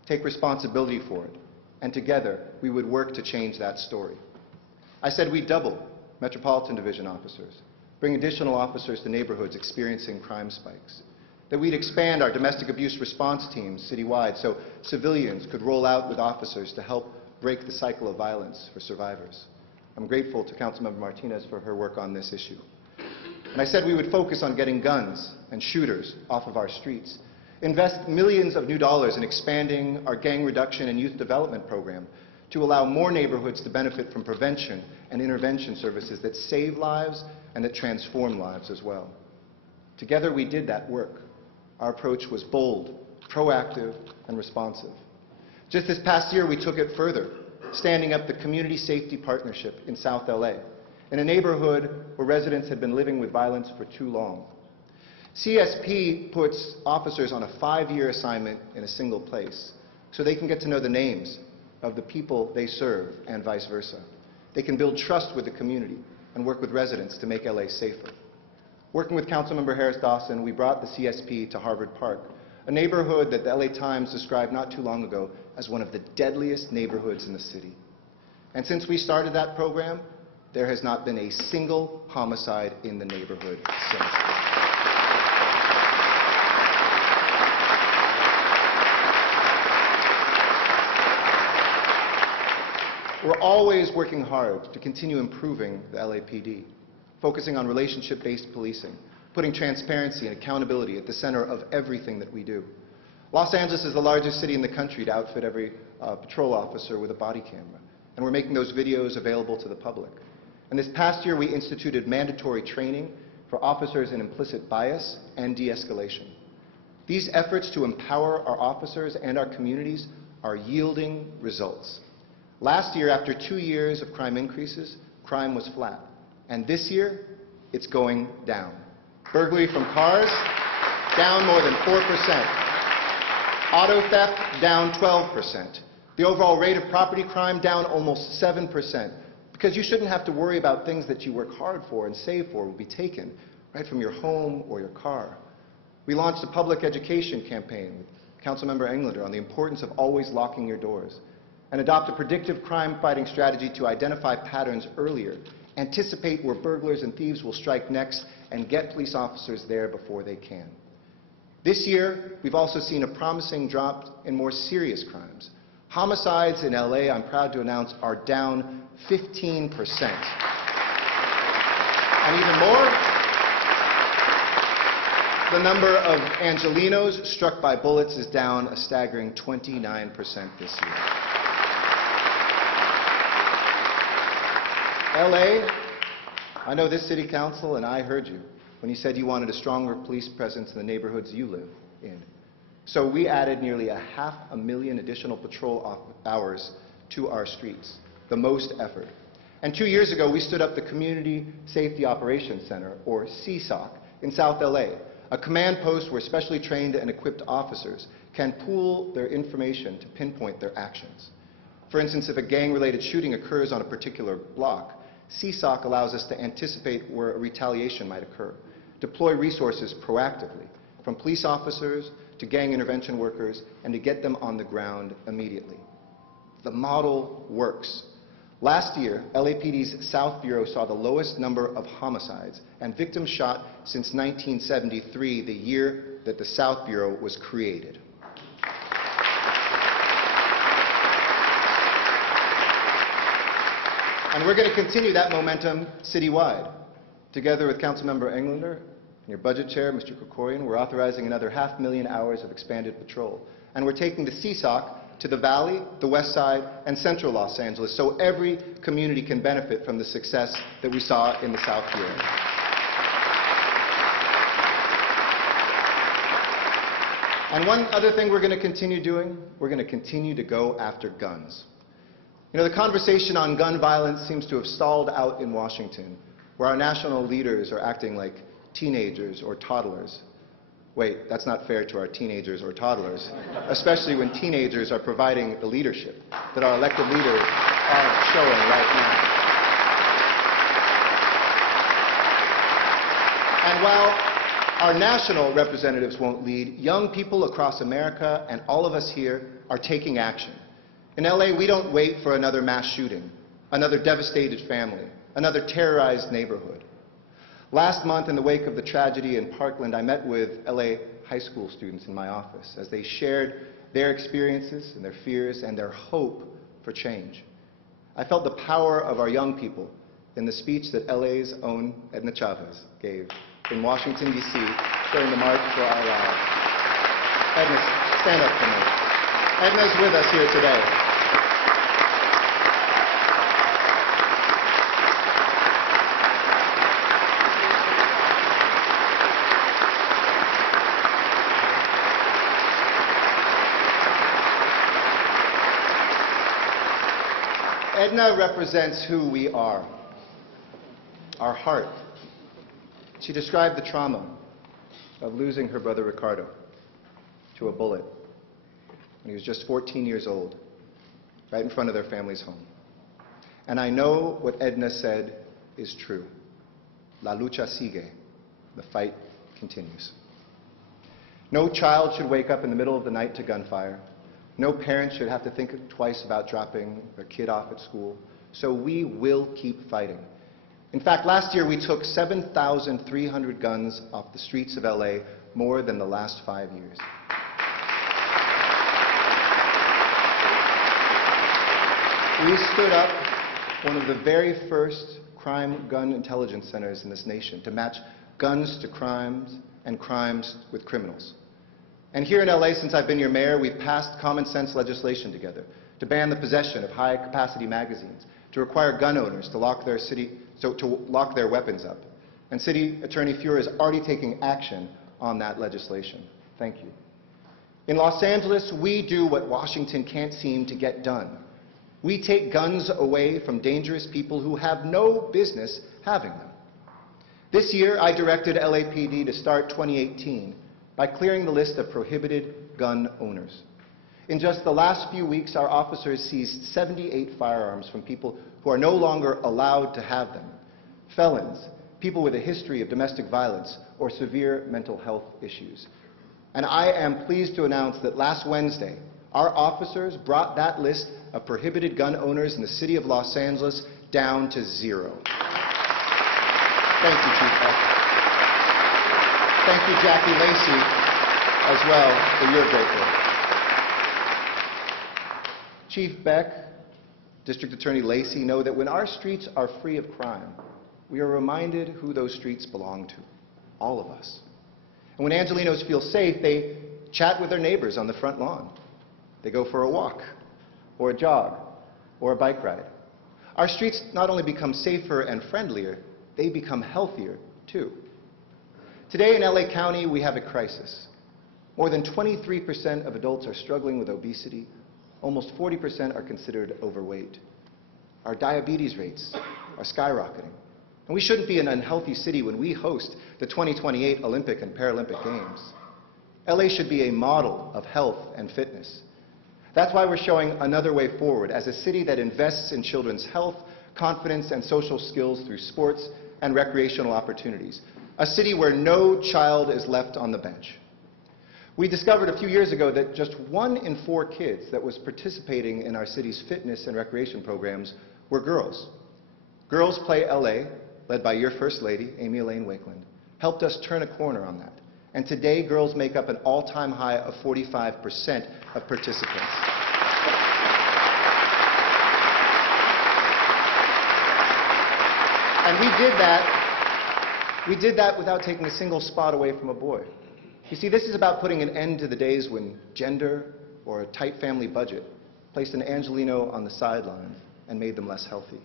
take responsibility for it, and together we would work to change that story. I said we'd double Metropolitan Division officers, bring additional officers to neighborhoods experiencing crime spikes, that we'd expand our domestic abuse response teams citywide so civilians could roll out with officers to help break the cycle of violence for survivors. I'm grateful to Councilmember Martinez for her work on this issue. And I said we would focus on getting guns and shooters off of our streets, invest millions of new dollars in expanding our gang reduction and youth development program to allow more neighborhoods to benefit from prevention and intervention services that save lives and that transform lives as well. Together we did that work. Our approach was bold, proactive, and responsive. Just this past year, we took it further, standing up the Community Safety Partnership in South LA, in a neighborhood where residents had been living with violence for too long. CSP puts officers on a 5-year assignment in a single place, so they can get to know the names of the people they serve and vice versa. They can build trust with the community and work with residents to make LA safer. Working with Councilmember Harris Dawson, we brought the CSP to Harvard Park, a neighborhood that the LA Times described not too long ago as one of the deadliest neighborhoods in the city. And since we started that program, there has not been a single homicide in the neighborhood since. We're always working hard to continue improving the LAPD, focusing on relationship-based policing, putting transparency and accountability at the center of everything that we do. Los Angeles is the largest city in the country to outfit every patrol officer with a body camera, and we're making those videos available to the public. And this past year, we instituted mandatory training for officers in implicit bias and de-escalation. These efforts to empower our officers and our communities are yielding results. Last year, after 2 years of crime increases, crime was flat. And this year, it's going down. Burglary from cars, down more than 4%. Auto theft, down 12%. The overall rate of property crime, down almost 7%. Because you shouldn't have to worry about things that you work hard for and save for will be taken right from your home or your car. We launched a public education campaign with Councilmember Englander on the importance of always locking your doors, and adopt a predictive crime-fighting strategy to identify patterns earlier, anticipate where burglars and thieves will strike next, and get police officers there before they can. This year, we've also seen a promising drop in more serious crimes. Homicides in LA, I'm proud to announce, are down 15%. And even more, the number of Angelenos struck by bullets is down a staggering 29% this year. LA, I know this city council and I heard you when you said you wanted a stronger police presence in the neighborhoods you live in. So we added nearly 500,000 additional patrol hours to our streets, the most effort. And 2 years ago, we stood up the Community Safety Operations Center, or CSOC, in South LA, a command post where specially trained and equipped officers can pool their information to pinpoint their actions. For instance, if a gang-related shooting occurs on a particular block, CSOC allows us to anticipate where a retaliation might occur, deploy resources proactively, from police officers to gang intervention workers, and to get them on the ground immediately. The model works. Last year, LAPD's South Bureau saw the lowest number of homicides and victims shot since 1973, the year that the South Bureau was created. And we're going to continue that momentum citywide. Together with Councilmember Englander and your budget chair, Mr. Krikorian, we're authorizing another 500,000 hours of expanded patrol. And we're taking the CSOC to the Valley, the West Side, and Central Los Angeles, so every community can benefit from the success that we saw in the South Bureau. And one other thing we're going to continue doing, we're going to continue to go after guns. You know, the conversation on gun violence seems to have stalled out in Washington, where our national leaders are acting like teenagers or toddlers. Wait, that's not fair to our teenagers or toddlers, especially when teenagers are providing the leadership that our elected leaders are showing right now. And while our national representatives won't lead, young people across America and all of us here are taking action. In LA, we don't wait for another mass shooting, another devastated family, another terrorized neighborhood. Last month, in the wake of the tragedy in Parkland, I met with LA high school students in my office as they shared their experiences and their fears and their hope for change. I felt the power of our young people in the speech that LA's own Edna Chavez gave in Washington, D.C. during the March for Our Lives. Edna, stand up for me. Edna's with us here today. Edna represents who we are, our heart. She described the trauma of losing her brother Ricardo to a bullet when he was just 14 years old, right in front of their family's home. And I know what Edna said is true. La lucha sigue. The fight continues. No child should wake up in the middle of the night to gunfire. No parent should have to think twice about dropping their kid off at school. So we will keep fighting. In fact, last year we took 7,300 guns off the streets of LA, more than the last 5 years. We stood up one of the very first crime gun intelligence centers in this nation to match guns to crimes and crimes with criminals. And here in LA, since I've been your mayor, we've passed common sense legislation together to ban the possession of high-capacity magazines, to require gun owners to lock their weapons up. And City Attorney Fuhrer is already taking action on that legislation. Thank you. In Los Angeles, we do what Washington can't seem to get done. We take guns away from dangerous people who have no business having them. This year, I directed LAPD to start 2018 by clearing the list of prohibited gun owners. In just the last few weeks, our officers seized 78 firearms from people who are no longer allowed to have them. Felons, people with a history of domestic violence or severe mental health issues. And I am pleased to announce that last Wednesday, our officers brought that list of prohibited gun owners in the city of Los Angeles down to 0. Thank you, Chief Beck. Thank you, Jackie Lacey, as well, for your great work. Chief Beck, District Attorney Lacey know that when our streets are free of crime, we are reminded who those streets belong to, all of us. And when Angelenos feel safe, they chat with their neighbors on the front lawn. They go for a walk, or a jog, or a bike ride. our streets not only become safer and friendlier, they become healthier too. Today in LA County, we have a crisis. More than 23% of adults are struggling with obesity. Almost 40% are considered overweight. Our diabetes rates are skyrocketing. And we shouldn't be an unhealthy city when we host the 2028 Olympic and Paralympic Games. LA should be a model of health and fitness. That's why we're showing another way forward as a city that invests in children's health, confidence, and social skills through sports and recreational opportunities. A city where no child is left on the bench. We discovered a few years ago that just 1 in 4 kids that was participating in our city's fitness and recreation programs were girls. Girls Play LA, led by your First Lady, Amy Elaine Wakeland, helped us turn a corner on that. And today, girls make up an all-time high of 45% of participants. And we did that without taking a single spot away from a boy. You see, this is about putting an end to the days when gender or a tight family budget placed an Angelino on the sidelines and made them less healthy.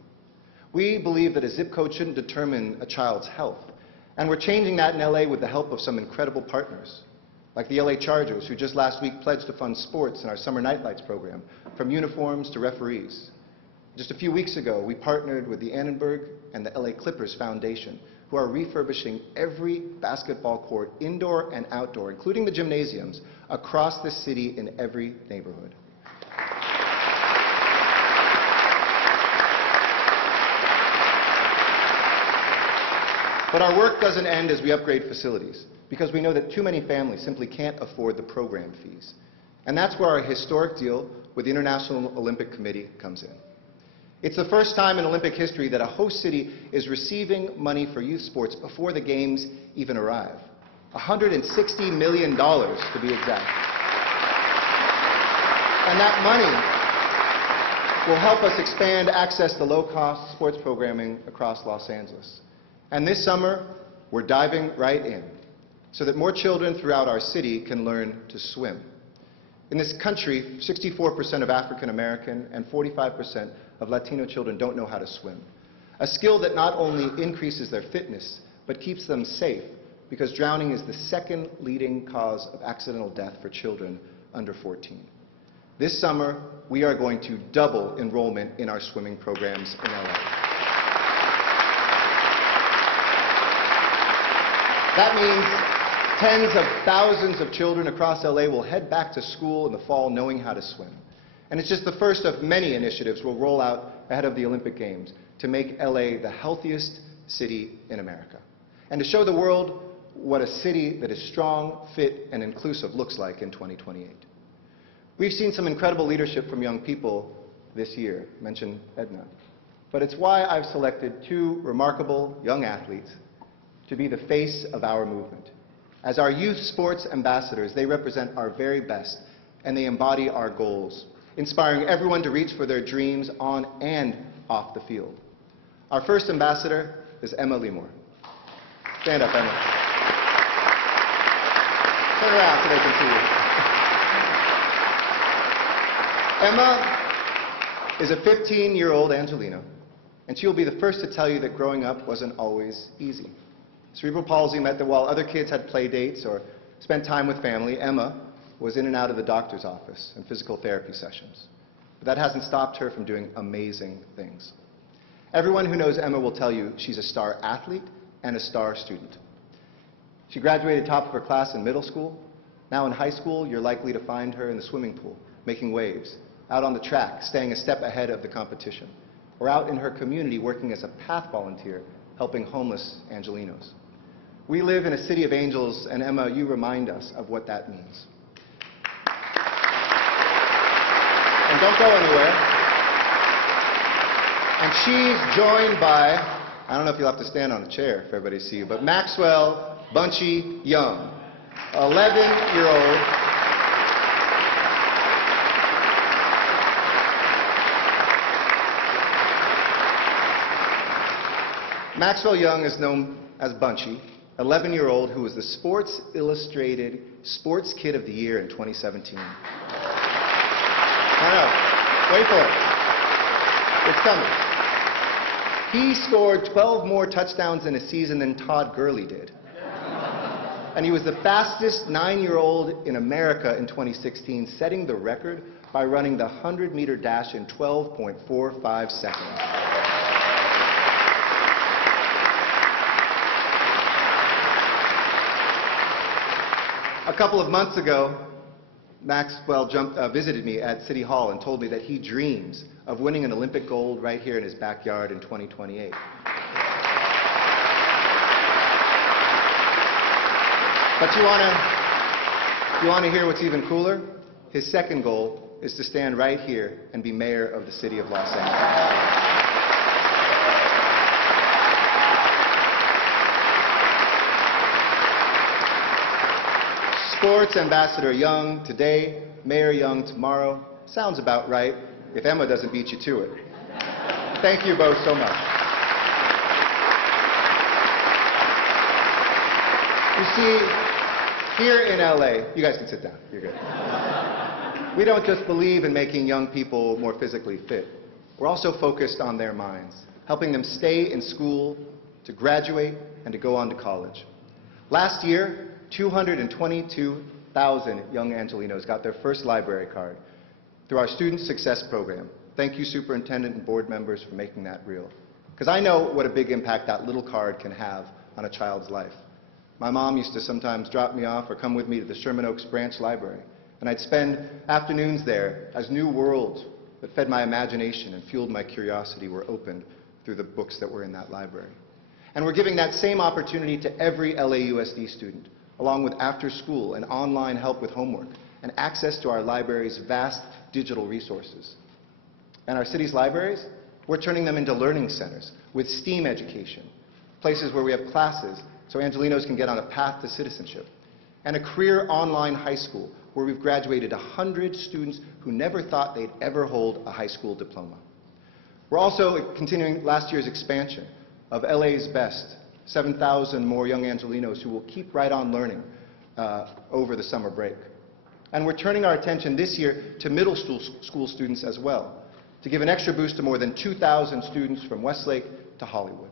We believe that a zip code shouldn't determine a child's health. And we're changing that in LA with the help of some incredible partners, like the LA Chargers, who just last week pledged to fund sports in our Summer Nightlights program, from uniforms to referees. Just a few weeks ago, we partnered with the Annenberg and the LA Clippers Foundation, who are refurbishing every basketball court, indoor and outdoor, including the gymnasiums, across the city in every neighborhood. But our work doesn't end as we upgrade facilities, because we know that too many families simply can't afford the program fees. And that's where our historic deal with the International Olympic Committee comes in. It's the first time in Olympic history that a host city is receiving money for youth sports before the Games even arrive. $160 million, to be exact. And that money will help us expand access to low-cost sports programming across Los Angeles. And this summer, we're diving right in so that more children throughout our city can learn to swim. In this country, 64% of African American and 45% of Latino children don't know how to swim. A skill that not only increases their fitness, but keeps them safe, because drowning is the second leading cause of accidental death for children under 14. This summer, we are going to double enrollment in our swimming programs in LA. That means tens of thousands of children across LA will head back to school in the fall knowing how to swim. And it's just the first of many initiatives we'll roll out ahead of the Olympic Games to make LA the healthiest city in America. And to show the world what a city that is strong, fit, and inclusive looks like in 2028. We've seen some incredible leadership from young people this year, mentioned Edna. But it's why I've selected 2 remarkable young athletes to be the face of our movement. As our youth sports ambassadors, they represent our very best, and they embody our goals, inspiring everyone to reach for their dreams on and off the field. Our first ambassador is Emma Lemore. Stand up, Emma. Turn around so they can see you. Emma is a 15-year-old Angelino, and she'll be the first to tell you that growing up wasn't always easy. Cerebral palsy meant that while other kids had play dates or spent time with family, Emma was in and out of the doctor's office and physical therapy sessions. But that hasn't stopped her from doing amazing things. Everyone who knows Emma will tell you she's a star athlete and a star student. She graduated top of her class in middle school. Now in high school, you're likely to find her in the swimming pool, making waves, out on the track, staying a step ahead of the competition, or out in her community working as a path volunteer, helping homeless Angelinos. We live in a city of angels, and Emma, you remind us of what that means. And don't go anywhere. And she's joined by, I don't know if you'll have to stand on a chair for everybody to see you, but Maxwell Bunchy Young, 11-year-old. Maxwell Young is known as Bunchy, 11-year-old who was the Sports Illustrated Sports Kid of the Year in 2017. I know. Wait for it. It's coming. He scored 12 more touchdowns in a season than Todd Gurley did. And he was the fastest 9-year-old in America in 2016, setting the record by running the 100-meter dash in 12.45 seconds. A couple of months ago, Maxwell visited me at City Hall and told me that he dreams of winning an Olympic gold right here in his backyard in 2028. But you want to hear what's even cooler? His second goal is to stand right here and be mayor of the city of Los Angeles. Sports Ambassador Young today, Mayor Young tomorrow. Sounds about right, if Emma doesn't beat you to it. Thank you both so much. You see, here in LA, you guys can sit down, you're good. We don't just believe in making young people more physically fit. We're also focused on their minds, helping them stay in school, to graduate, and to go on to college. Last year, 222,000 young Angelenos got their first library card through our Student Success Program. Thank you, Superintendent and board members, for making that real. Because I know what a big impact that little card can have on a child's life. My mom used to sometimes drop me off or come with me to the Sherman Oaks Branch Library, and I'd spend afternoons there as new worlds that fed my imagination and fueled my curiosity were opened through the books that were in that library. And we're giving that same opportunity to every LAUSD student, along with after-school and online help with homework, and access to our library's vast digital resources. And our city's libraries, we're turning them into learning centers with STEAM education, places where we have classes so Angelenos can get on a path to citizenship, and a career online high school where we've graduated 100 students who never thought they'd ever hold a high school diploma. We're also continuing last year's expansion of LA's best, 7,000 more young Angelenos who will keep right on learning over the summer break. And we're turning our attention this year to middle school students as well, to give an extra boost to more than 2,000 students from Westlake to Hollywood.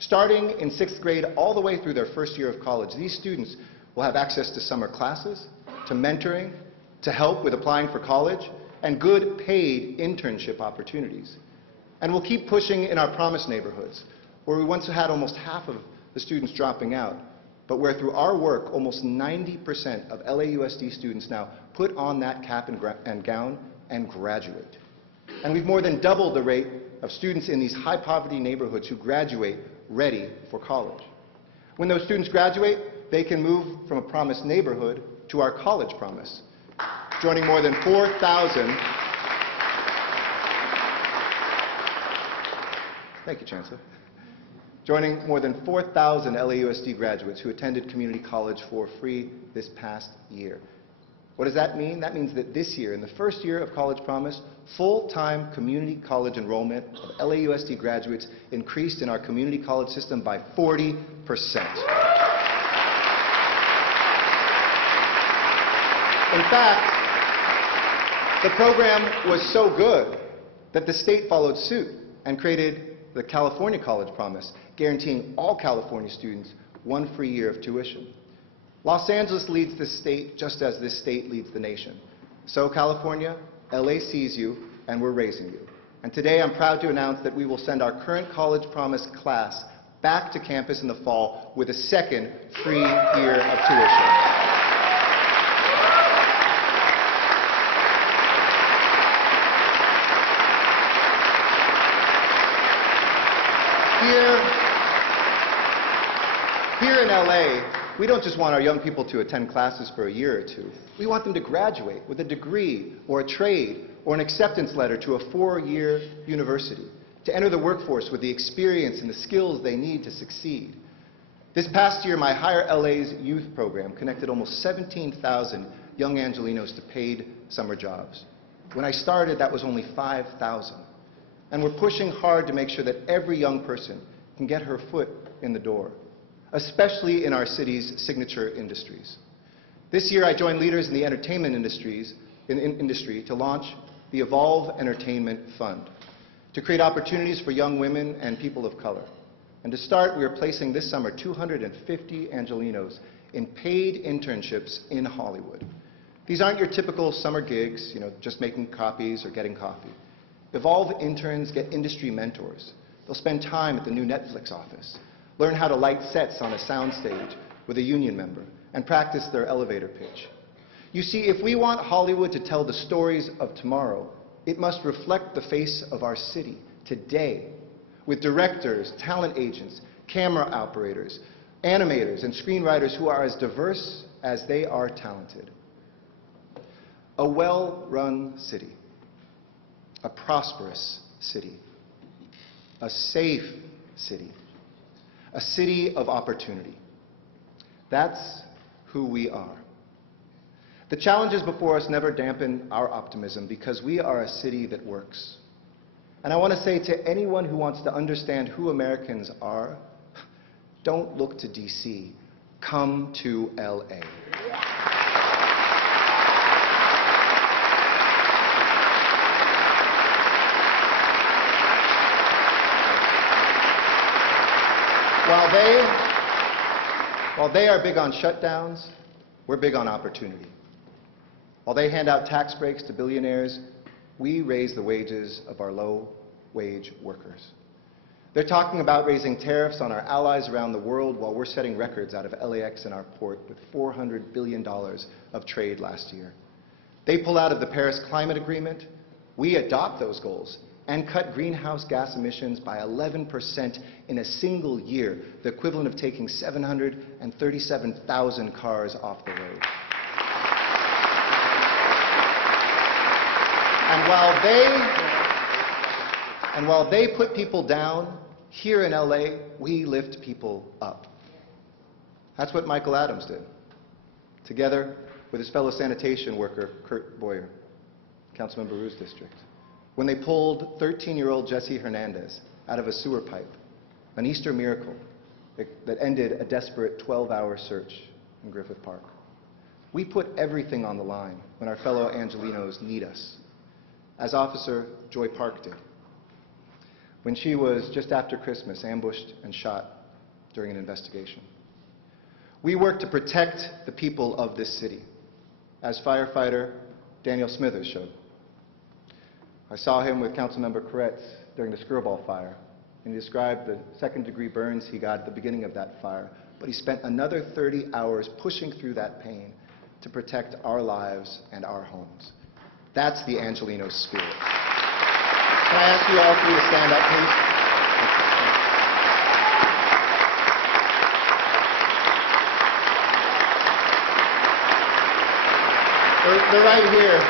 Starting in 6th grade all the way through their first year of college, these students will have access to summer classes, to mentoring, to help with applying for college, and good paid internship opportunities. And we'll keep pushing in our Promise neighborhoods, where we once had almost half of the students dropping out, but where through our work, almost 90% of LAUSD students now put on that cap and gown and graduate. And we've more than doubled the rate of students in these high-poverty neighborhoods who graduate ready for college. When those students graduate, they can move from a Promise neighborhood to our College Promise, joining more than 4,000. Thank you, Chancellor. Joining more than 4,000 LAUSD graduates who attended community college for free this past year. What does that mean? That means that this year, in the first year of College Promise, full-time community college enrollment of LAUSD graduates increased in our community college system by 40%. In fact, the program was so good that the state followed suit and created the California College Promise, guaranteeing all California students one free year of tuition. Los Angeles leads the state just as this state leads the nation. So California, LA sees you, and we're raising you. And today I'm proud to announce that we will send our current College Promise class back to campus in the fall with a second free year of tuition. Here in LA, we don't just want our young people to attend classes for a year or two. We want them to graduate with a degree or a trade or an acceptance letter to a 4-year university, to enter the workforce with the experience and the skills they need to succeed. This past year, my Higher LA's youth program connected almost 17,000 young Angelenos to paid summer jobs. When I started, that was only 5,000. And we're pushing hard to make sure that every young person can get her foot in the door, especially in our city's signature industries. This year, I joined leaders in the entertainment industry to launch the Evolve Entertainment Fund. to create opportunities for young women and people of color. And to start, we are placing this summer 250 Angelenos in paid internships in Hollywood. These aren't your typical summer gigs, just making copies or getting coffee. Evolve interns get industry mentors. They'll spend time at the new Netflix office, learn how to light sets on a soundstage with a union member, and practice their elevator pitch. You see, if we want Hollywood to tell the stories of tomorrow, it must reflect the face of our city today, with directors, talent agents, camera operators, animators, and screenwriters who are as diverse as they are talented. A well-run city, a prosperous city, a safe city, a city of opportunity. That's who we are. The challenges before us never dampen our optimism because we are a city that works. And I want to say to anyone who wants to understand who Americans are, don't look to D.C. Come to L.A. While they are big on shutdowns, we're big on opportunity. While they hand out tax breaks to billionaires, we raise the wages of our low-wage workers. They're talking about raising tariffs on our allies around the world while we're setting records out of LAX and our port with $400 billion of trade last year. They pull out of the Paris Climate Agreement. We adopt those goals and cut greenhouse gas emissions by 11% in a single year, the equivalent of taking 737,000 cars off the road. And while they put people down, here in LA, we lift people up. That's what Michael Adams did, together with his fellow sanitation worker, Kurt Boyer, Councilmember Rue's district, when they pulled 13-year-old Jesse Hernandez out of a sewer pipe, an Easter miracle that ended a desperate 12-hour search in Griffith Park. We put everything on the line when our fellow Angelenos need us, as Officer Joy Park did, when she was, just after Christmas, ambushed and shot during an investigation. We work to protect the people of this city, as firefighter Daniel Smithers showed. I saw him with Councilmember Koretz during the Skirball fire, and he described the second-degree burns he got at the beginning of that fire, but he spent another 30 hours pushing through that pain to protect our lives and our homes. That's the Angeleno spirit. Can I ask you all three to stand up, please? They're right here.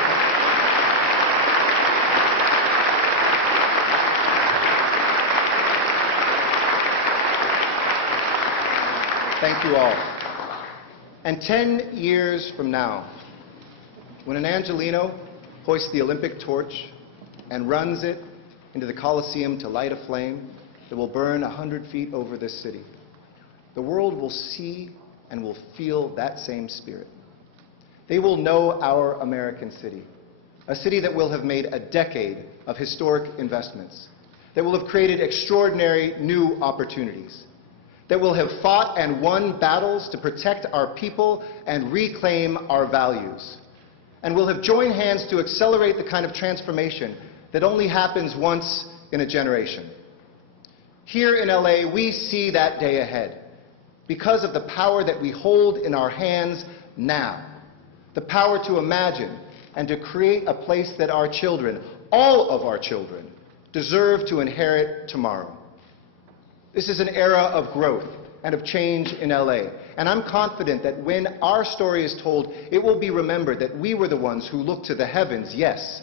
Thank you all. And 10 years from now, when an Angeleno hoists the Olympic torch and runs it into the Coliseum to light a flame that will burn 100 feet over this city, the world will see and will feel that same spirit. They will know our American city, a city that will have made a decade of historic investments, that will have created extraordinary new opportunities, that will have fought and won battles to protect our people and reclaim our values, and will have joined hands to accelerate the kind of transformation that only happens once in a generation. Here in LA, we see that day ahead because of the power that we hold in our hands now, the power to imagine and to create a place that our children, all of our children, deserve to inherit tomorrow. This is an era of growth and of change in LA, and I'm confident that when our story is told, it will be remembered that we were the ones who looked to the heavens, yes,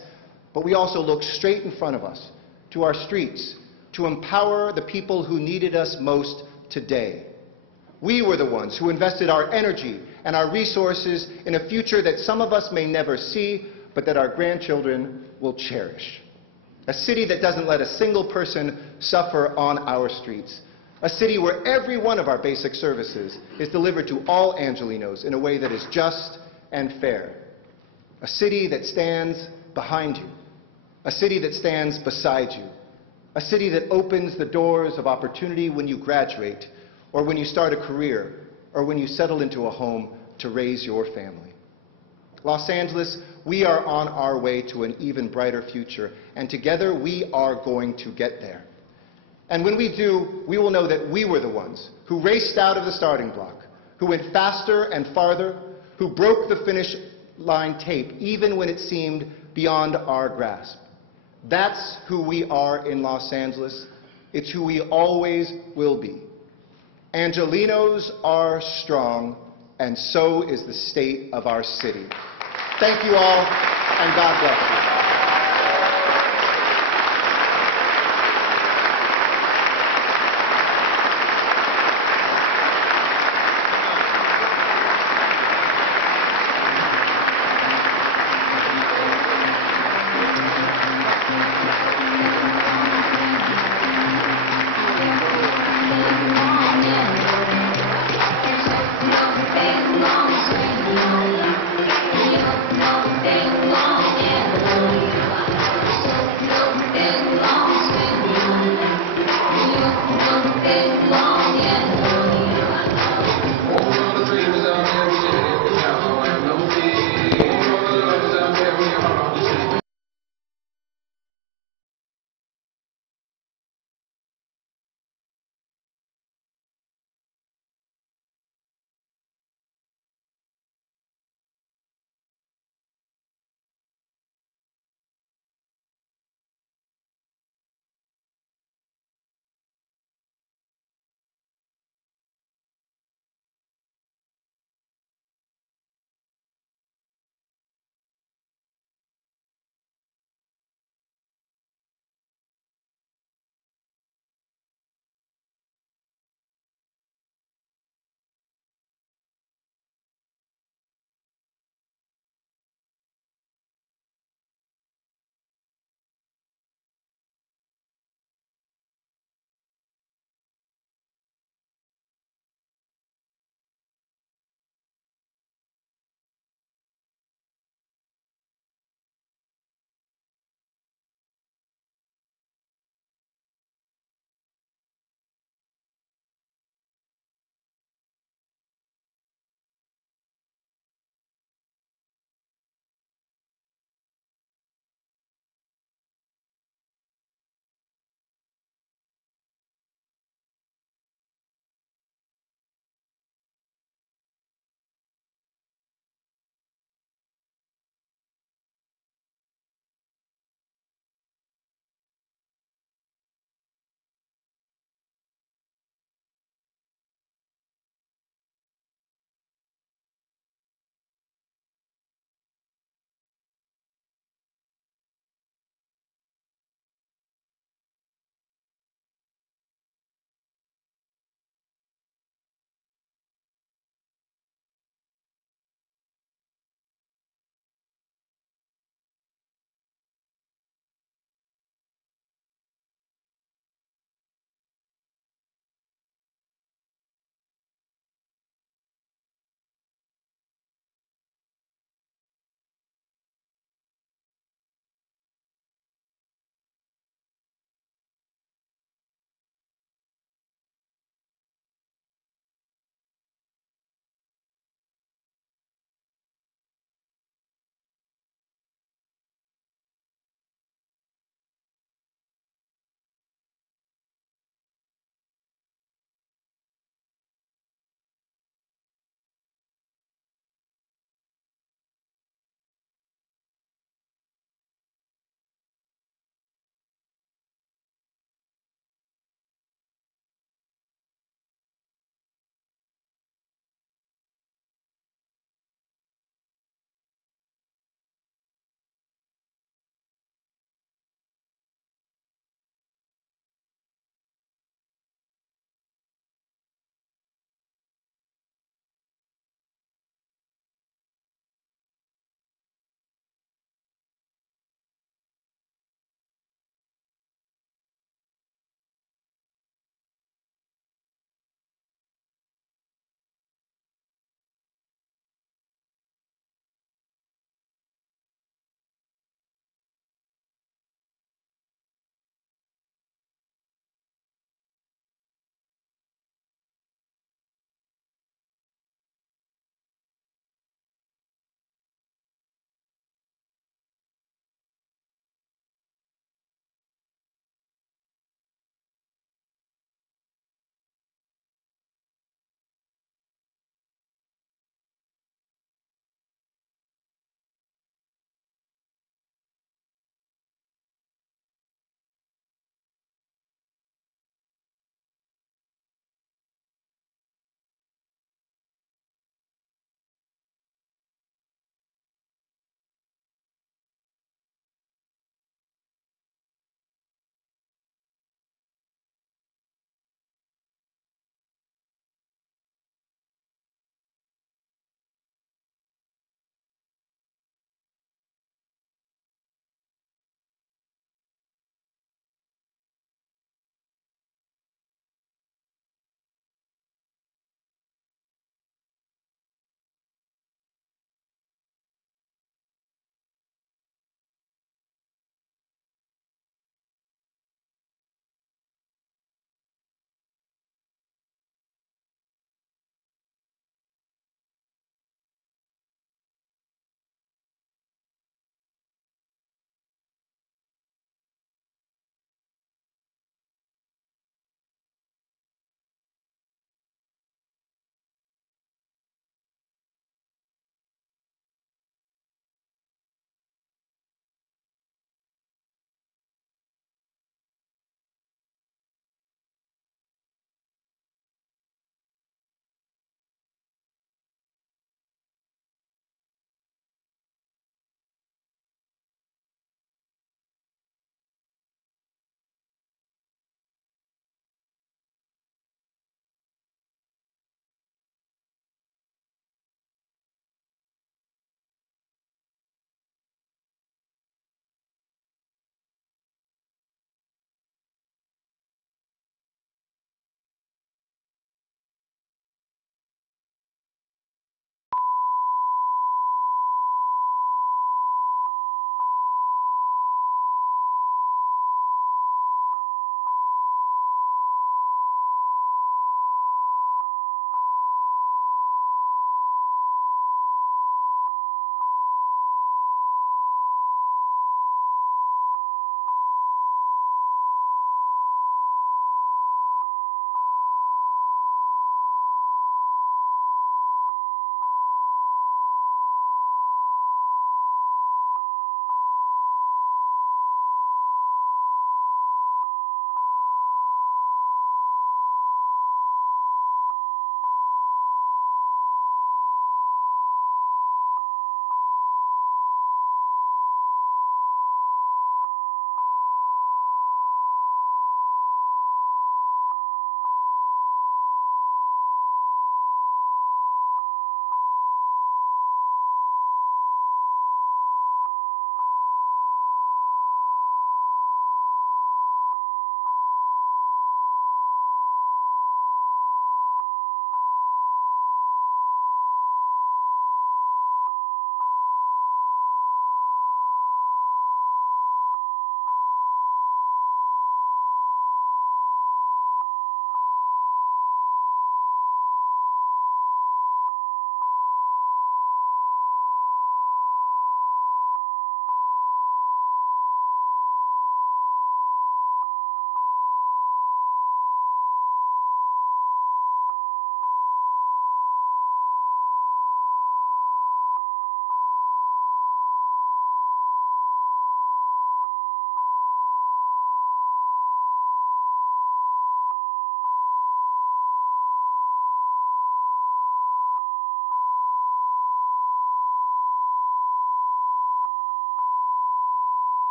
but we also looked straight in front of us, to our streets, to empower the people who needed us most today. We were the ones who invested our energy and our resources in a future that some of us may never see, but that our grandchildren will cherish. A city that doesn't let a single person suffer on our streets. A city where every one of our basic services is delivered to all Angelenos in a way that is just and fair. A city that stands behind you. A city that stands beside you. A city that opens the doors of opportunity when you graduate, or when you start a career, or when you settle into a home to raise your family. Los Angeles, we are on our way to an even brighter future, and together we are going to get there. And when we do, we will know that we were the ones who raced out of the starting block, who went faster and farther, who broke the finish line tape even when it seemed beyond our grasp. That's who we are in Los Angeles. It's who we always will be. Angelenos are strong, and so is the state of our city. Thank you all, and God bless you. Long